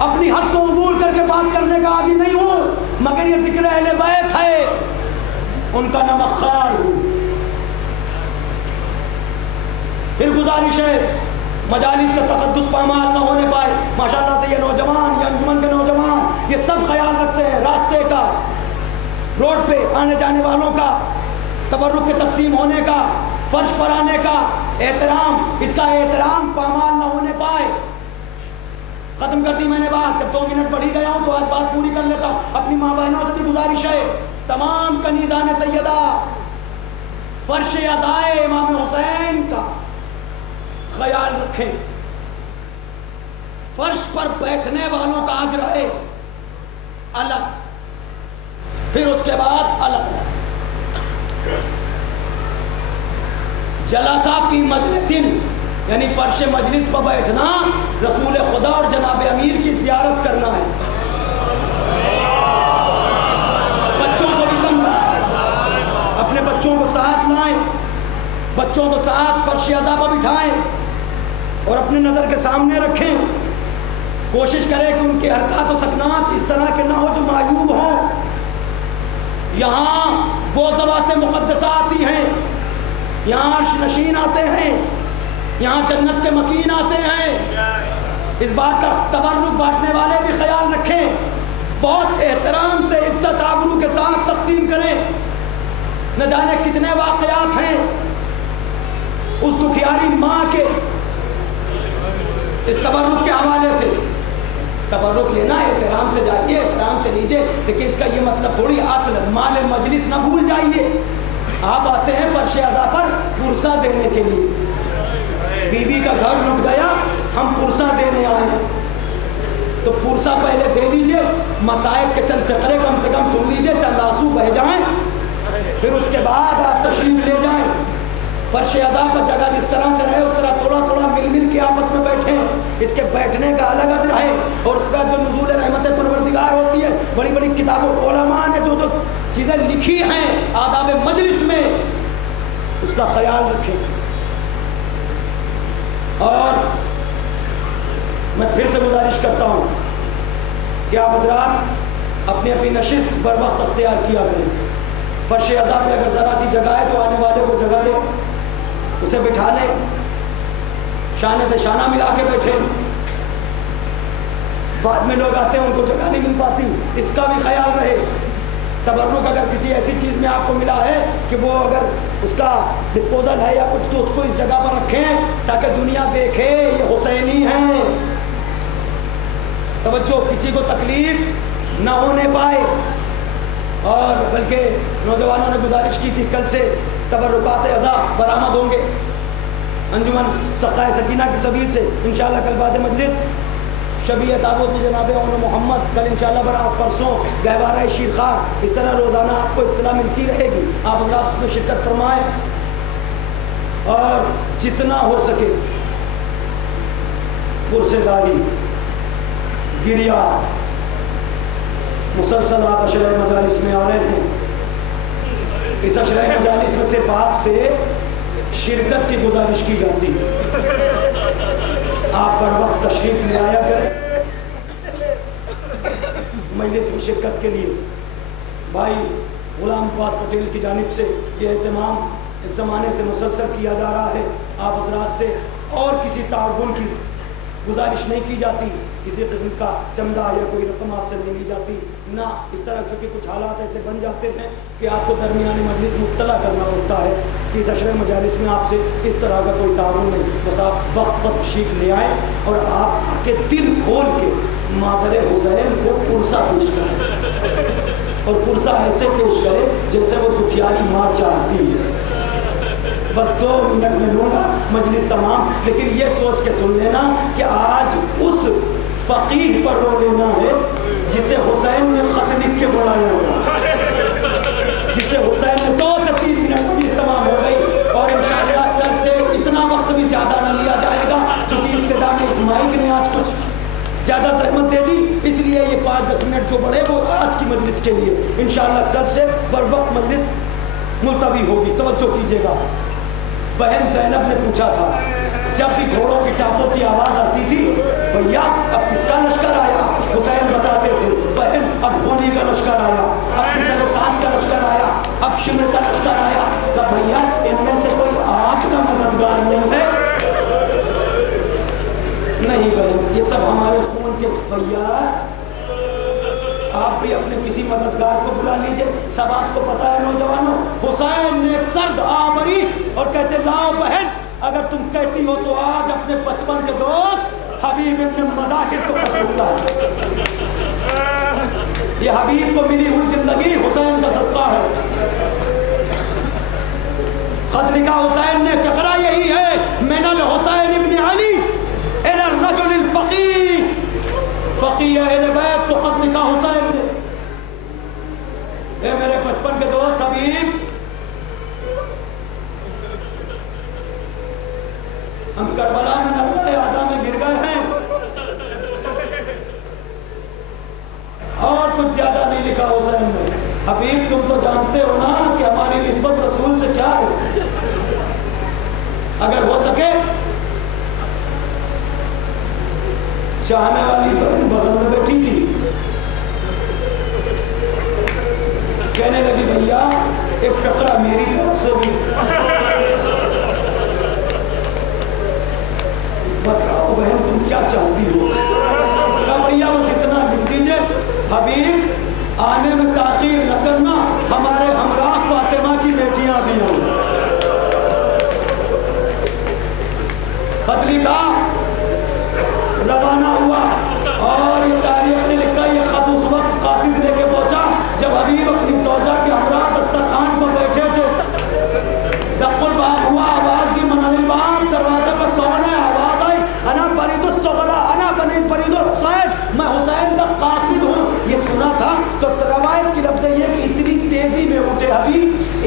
اپنی حد کو عبور کر کے بات کرنے کا عادی نہیں ہوں, مگر یہ ذکر اہل بیت ہے, ان کا نمک خوار ہوں. پھر گزارش ہے مجالس کا تقدس پامال نہ ہونے پائے. ماشاءاللہ سے یہ نوجوان, یہ انجمن کے نوجوان, یہ سب خیال رکھتے ہیں راستے کا, روڈ پہ آنے جانے والوں کا, تبرک کے تقسیم ہونے کا, فرش پر آنے کا احترام, اس کا احترام پامال نہ ہونے پائے. ختم کر دی میں نے بات. جب 2 منٹ پڑھی گیا ہوں تو آج بات پوری کر لیتا ہوں. اپنی ماں بہنوں سے بھی گزارش ہے, تمام کنیزان سیدہ فرش عزائے امام حسین کا خیال رکھیں. فرش پر بیٹھنے والوں کا اجر ہے الگ, پھر اس کے بعد الگ. جلسہ کی مجلسین یعنی فرش مجلس پر بیٹھنا رسول خدا اور جناب امیر کی زیارت کرنا ہے. بچوں کو بھی سمجھا, اپنے بچوں کو ساتھ لائیں, بچوں کو ساتھ فرش عزا پر بٹھائیں اور اپنے نظر کے سامنے رکھیں. کوشش کریں کہ ان کے حرکات و سکنات اس طرح کے نہ ہو جو معیوب ہوں. یہاں وہ ذوات مقدسہ آتی ہیں, یہاں عرش نشین آتے ہیں, یہاں جنت کے مکین آتے ہیں. اس بات کا تبرک بانٹنے والے بھی خیال رکھیں, بہت احترام سے عزت آبرو کے ساتھ تقسیم کریں. نہ جانے کتنے واقعات ہیں اس دکھیاری ماں کے اس تبرک کے حوالے سے. تبرک لینا احترام سے جائیے, احترام سے لیجیے, لیکن اس کا یہ مطلب تھوڑی اصل مال مجلس نہ بھول جائیے. آپ آتے ہیں فرش عزا پر پرسہ دینے کے لیے. بیوی کا گھر لٹ گیا, ہم پرسہ دینے آئے, تو پرسہ پہلے دے دیجئے, مسائب کے چند فقرے کم سے کم سن لیجئے, چند آنسو بہ جائیں, پھر اس کے بعد آپ تشریف لے جائیں فرش ادا پر جگہ جس طرح سے رہے اس طرح تھوڑا تھوڑا مل مل کے آپس میں بیٹھیں. اس کے بیٹھنے کا الگ اجر ہے. اور اس کا جو نزول رحمت پروردگار ہوتی ہے, بڑی بڑی کتابوں علماء نے جو جو چیزیں لکھی ہیں آداب مجلس میں, اس کا خیال رکھیں. اور میں پھر سے گزارش کرتا ہوں کہ آپ حضرات اپنی اپنی نشست بر وقت اختیار کیا کریں. فرش اعضاء پہ اگر ذرا سی جگہ ہے تو آنے والے کو جگہ دیں, اسے بٹھا لیں, شانے پہ شانہ ملا کے بیٹھے. بعد میں لوگ آتے ہیں ان کو جگہ نہیں مل پاتی, اس کا بھی خیال رہے. تبرک اگر کسی ایسی چیز میں آپ کو ملا ہے کہ وہ اگر اس کا ڈسپوزل ہے یا کچھ, تو اس کو اس جگہ پر رکھیں تاکہ دنیا دیکھے یہ حسینی ہیں. توجہ, کسی کو تکلیف نہ ہونے پائے. اور بلکہ نوجوانوں نے گزارش کی تھی کل سے تبرکات اعضاء برآمد ہوں گے انجمن سقائے سکینہ کی سبیل سے انشاءاللہ. کل بعد مجلس شبیہ تابوت میں جناب عمر محمد, کل انشاءاللہ برات, پرسوں گہوارہ شیرخوار. اس طرح روزانہ آپ کو اطلاع ملتی رہے گی. آپ حضرات اس میں شرکت فرمائیں اور جتنا ہو سکے پرسے داری, گریا, مسلسل آپ اشرح مجالس میں آ رہے ہیں. اس اشرح مجالس میں صرف آپ سے شرکت کی گزارش کی جاتی ہے. آپ پر وقت تشریف لے آیا کریں مجلس میں شرکت کے لیے. بھائی غلام عباس پٹیل کی جانب سے یہ اہتمام ایک زمانے سے مسلسل کیا جا رہا ہے. آپ حضرات سے اور کسی تعاون کی گزارش نہیں کی جاتی, کسی قسم کا چندہ یا کوئی رقم آپ سے نہیں لی جاتی نہ. اس طرح کے کچھ حالات ایسے بن جاتے ہیں کہ آپ کو درمیانی مجلس مطلع کرنا ہوتا ہے کہ اس اشرح مجالس میں آپ سے اس طرح کا کوئی تعاون نہیں. بس آپ وقت پر تشریف لے آئیں اور آپ کے دل کھول کے مادر حسین کو پرسہ پیش کریں, اور پرسہ ایسے پیش کریں جیسے وہ دکھیاری ماں چاہتی ہے. بس 2 منٹ میں لوں گا, مجلس تمام. لیکن یہ سوچ کے سن لینا کہ آج اس فقیہ پر رو لینا ہے جسے حسین نے خط لکھ کے بلایا ہوگا, جسے حسین نے 2 سے 3 منٹ مجلس تمام ہو گئی. اور انشاءاللہ کل سے اتنا وقت بھی زیادہ نہ لیا جائے گا چونکہ ابتدا میں اس مائک نے آج کچھ زیادہ زحمت دے دی, اس لیے یہ 5-10 منٹ جو بڑھے وہ آج کی مجلس کے لیے. انشاءاللہ کل سے بر وقت مجلس ملتوی ہوگی. توجہ کیجیے گا. بہن زینب نے پوچھا تھا جب بھی گھوڑوں کی ٹاپوں کی آواز آتی تھی, بھیا اب کس کا لشکر آیا؟ حسین بتاتے تھے بہن اب غنی کا لشکر آیا, اب کسر و سعد کا لشکر آیا, اب شمر کا لشکر آیا. کہ بھیا ان میں سے کوئی آج کا مددگار نہیں ہے؟ نہیں بہن, یہ سب ہمارے خون کے. بھیا آپ بھی اپنے کسی مددگار کو بلا لیجئے. سب آپ کو پتا ہے نوجوانوں, حسین نے ایک سرد آوری اور کہتے لاؤ بہن, اگر تم کہتی ہو تو آج اپنے بچپن کے دوست حبیب ابن مظاہر کو پکڑوں گا. یہ حبیب کو ملی ہوئی زندگی حسین کا صدقہ ہے. خط لکھا حسین نے, فقرہ یہی ہے, من الحسین ابن علی الى الرجل الفقیہ. فقیہ اہل بیت کو خط لکھا حسین نے. اے میرے بچپن کے دوست حبیب, ہم کربلا میں نرمہ آدھا میں گر گئے ہیں, اور کچھ زیادہ نہیں لکھا حسین نے. حبیب تم تو جانتے ہو نا کہ ہماری نسبت رسول سے کیا ہے. اگر ہو سکے چاہنے والی بہن بغل میں بیٹھی تھی, کہنے لگی بھیا ایک فقرہ میری طرف سے بھی بتاؤ بہن تم کیا چاہتی ہو. کہا بھیا بس اتنا لکھ دیجئے, حبیب آنے میں تاخیر نہ کرنا, ہمارے ہمراہ فاطمہ کی بیٹیاں بھی ہوں. خط لکھا, روانہ ہوا, اور یہ تاریخ نے لکھا یہ خط اس وقت قاصد لے کے پہنچا جب حبیب اپنی زوجہ کے ہمراہ دسترخوان پر بیٹھے تھے. دق الباب ہوا, آواز دی من الباب, دروازے پر کون ہے؟ آواز آئی انا برید الصغرا انا برید الحسین, میں حسین کا قاصد ہوں. یہ سنا تھا تو روایت کی لفظ یہ کہ اتنی تیزی میں اٹھے حبیب,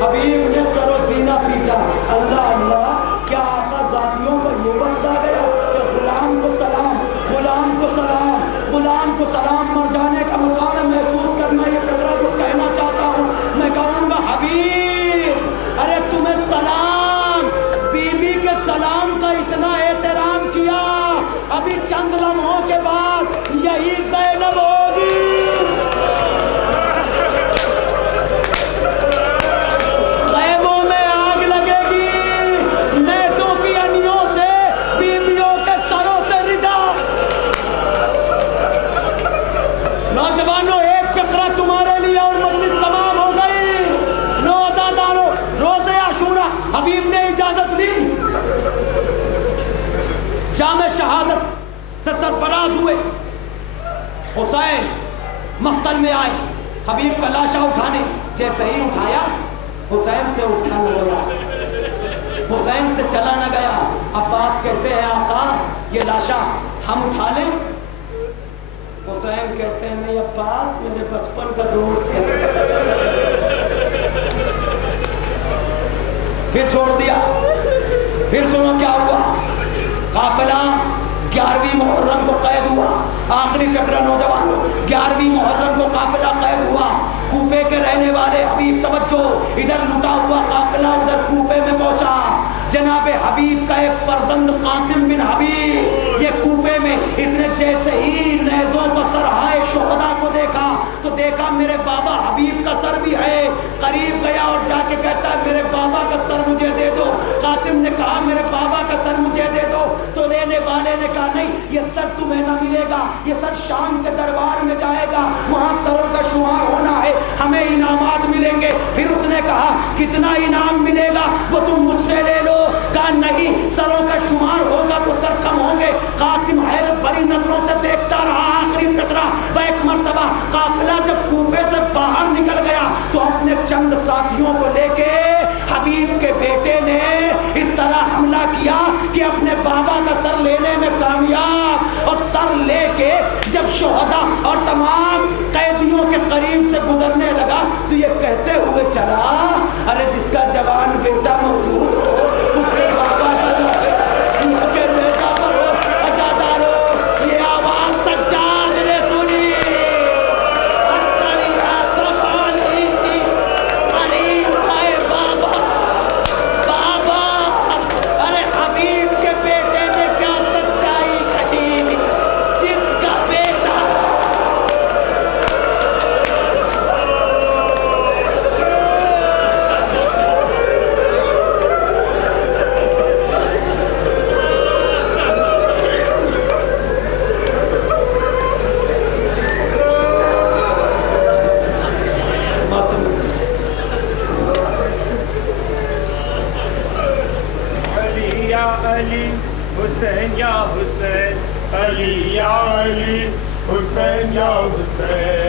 حبیب نے سر و سینہ پیٹا. اللہ اللہ, کیا آقا ذاتیوں پر یہ وقت آ گیا کہ غلام کو سلام, غلام کو سلام, غلام کو سلام, مر جانے کا مقام محسوس کرنا. یہ فقرہ جو کہنا چاہتا ہوں, میں کہوں گا حبیب ارے تمہیں سلام, بیوی کے سلام کا اتنا احترام کیا, ابھی چند لمحوں کے بعد یہی زینب ہوگی. غیبوں میں آگ لگے گی, نیزوں کی انیوں سے بیویوں کے سروں سے ردا. نوجوانوں, ایک فقرہ تمہارے لیے اور مجلس تمام ہو گئی. روزہ داروں, روزے عاشورہ, حبیب نے اجازت لی, جامع شہادت سے سرفراز ہوئے. حسین مقتل میں آئے, حبیب کا لاشا اٹھانے, جیسے ہی اٹھایا حسین سے اٹھا نہ گیا, حسین سے چلا نہ گیا. عباس کہتے ہیں آقا یہ لاشا ہم اٹھا لیں؟ حسین کہتے ہیں نہیں عباس, میرے بچپن کا دوست ہے. پھر چھوڑ دیا. پھر سنو کیا ہوا. قافلہ 11ویں محرم کو قید ہوا. آخری فقرہ نوجوانوں, 11ویں محرم کو قافلہ قید ہوا. کوفے کے رہنے والے حبیب توجہ, ادھر لٹا ہوا قافلہ ادھر کوفے میں پہنچا. جناب حبیب کا ایک فرزند قاسم بن حبیب یہ کوفے میں, اس نے جیسے ہی نیزوں پر سرہائے شہداء کو دیکھا تو دیکھا میرے بابا حبیب کا سر بھی ہے. قریب گیا اور جا کے کہتا ہے میرے بابا کا سر مجھے دے دو. قاسم نے کہا میرے بابا کا سر مجھے دے دو, تو لینے والے نے کہا نہیں یہ سر تمہیں نہ ملے گا, یہ سر شام کے دربار میں جائے گا, وہاں سروں کا شمار ہونا ہے, ہمیں انعامات ملیں گے. پھر اس نے کہا کتنا انعام ملے گا وہ تم مجھ سے لے لو. کہا نہیں, سروں کا شمار ہوگا تو سر کم ہوں گے. قاسم حیرت بھری نظروں سے دیکھتا رہا. آخری فقرہ, ایک مرتبہ قافلہ جب کوفے سے باہر نکل گیا تو اپنے چند ساتھیوں کو لے کے حبیب کے بیٹے نے اس طرح حملہ کیا کہ اپنے بابا کا سر لینے میں کامیاب. اور سر لے کے جب شہداء اور تمام قیدیوں کے قریب سے گزرنے لگا تو یہ کہتے ہوئے چلا ارے جس کا جوان بیٹا موجود ہو اس کے بابا کا کے بیٹا پر ہو. عزادارو, یہ آواز سجاد نے سنی. بابا, ارے حبیب کے بیٹے نے کیا سچائی کہی, جس کا بیٹا علی یا علی, حسین یا حسین, علی یا علی, حسین یا حسین.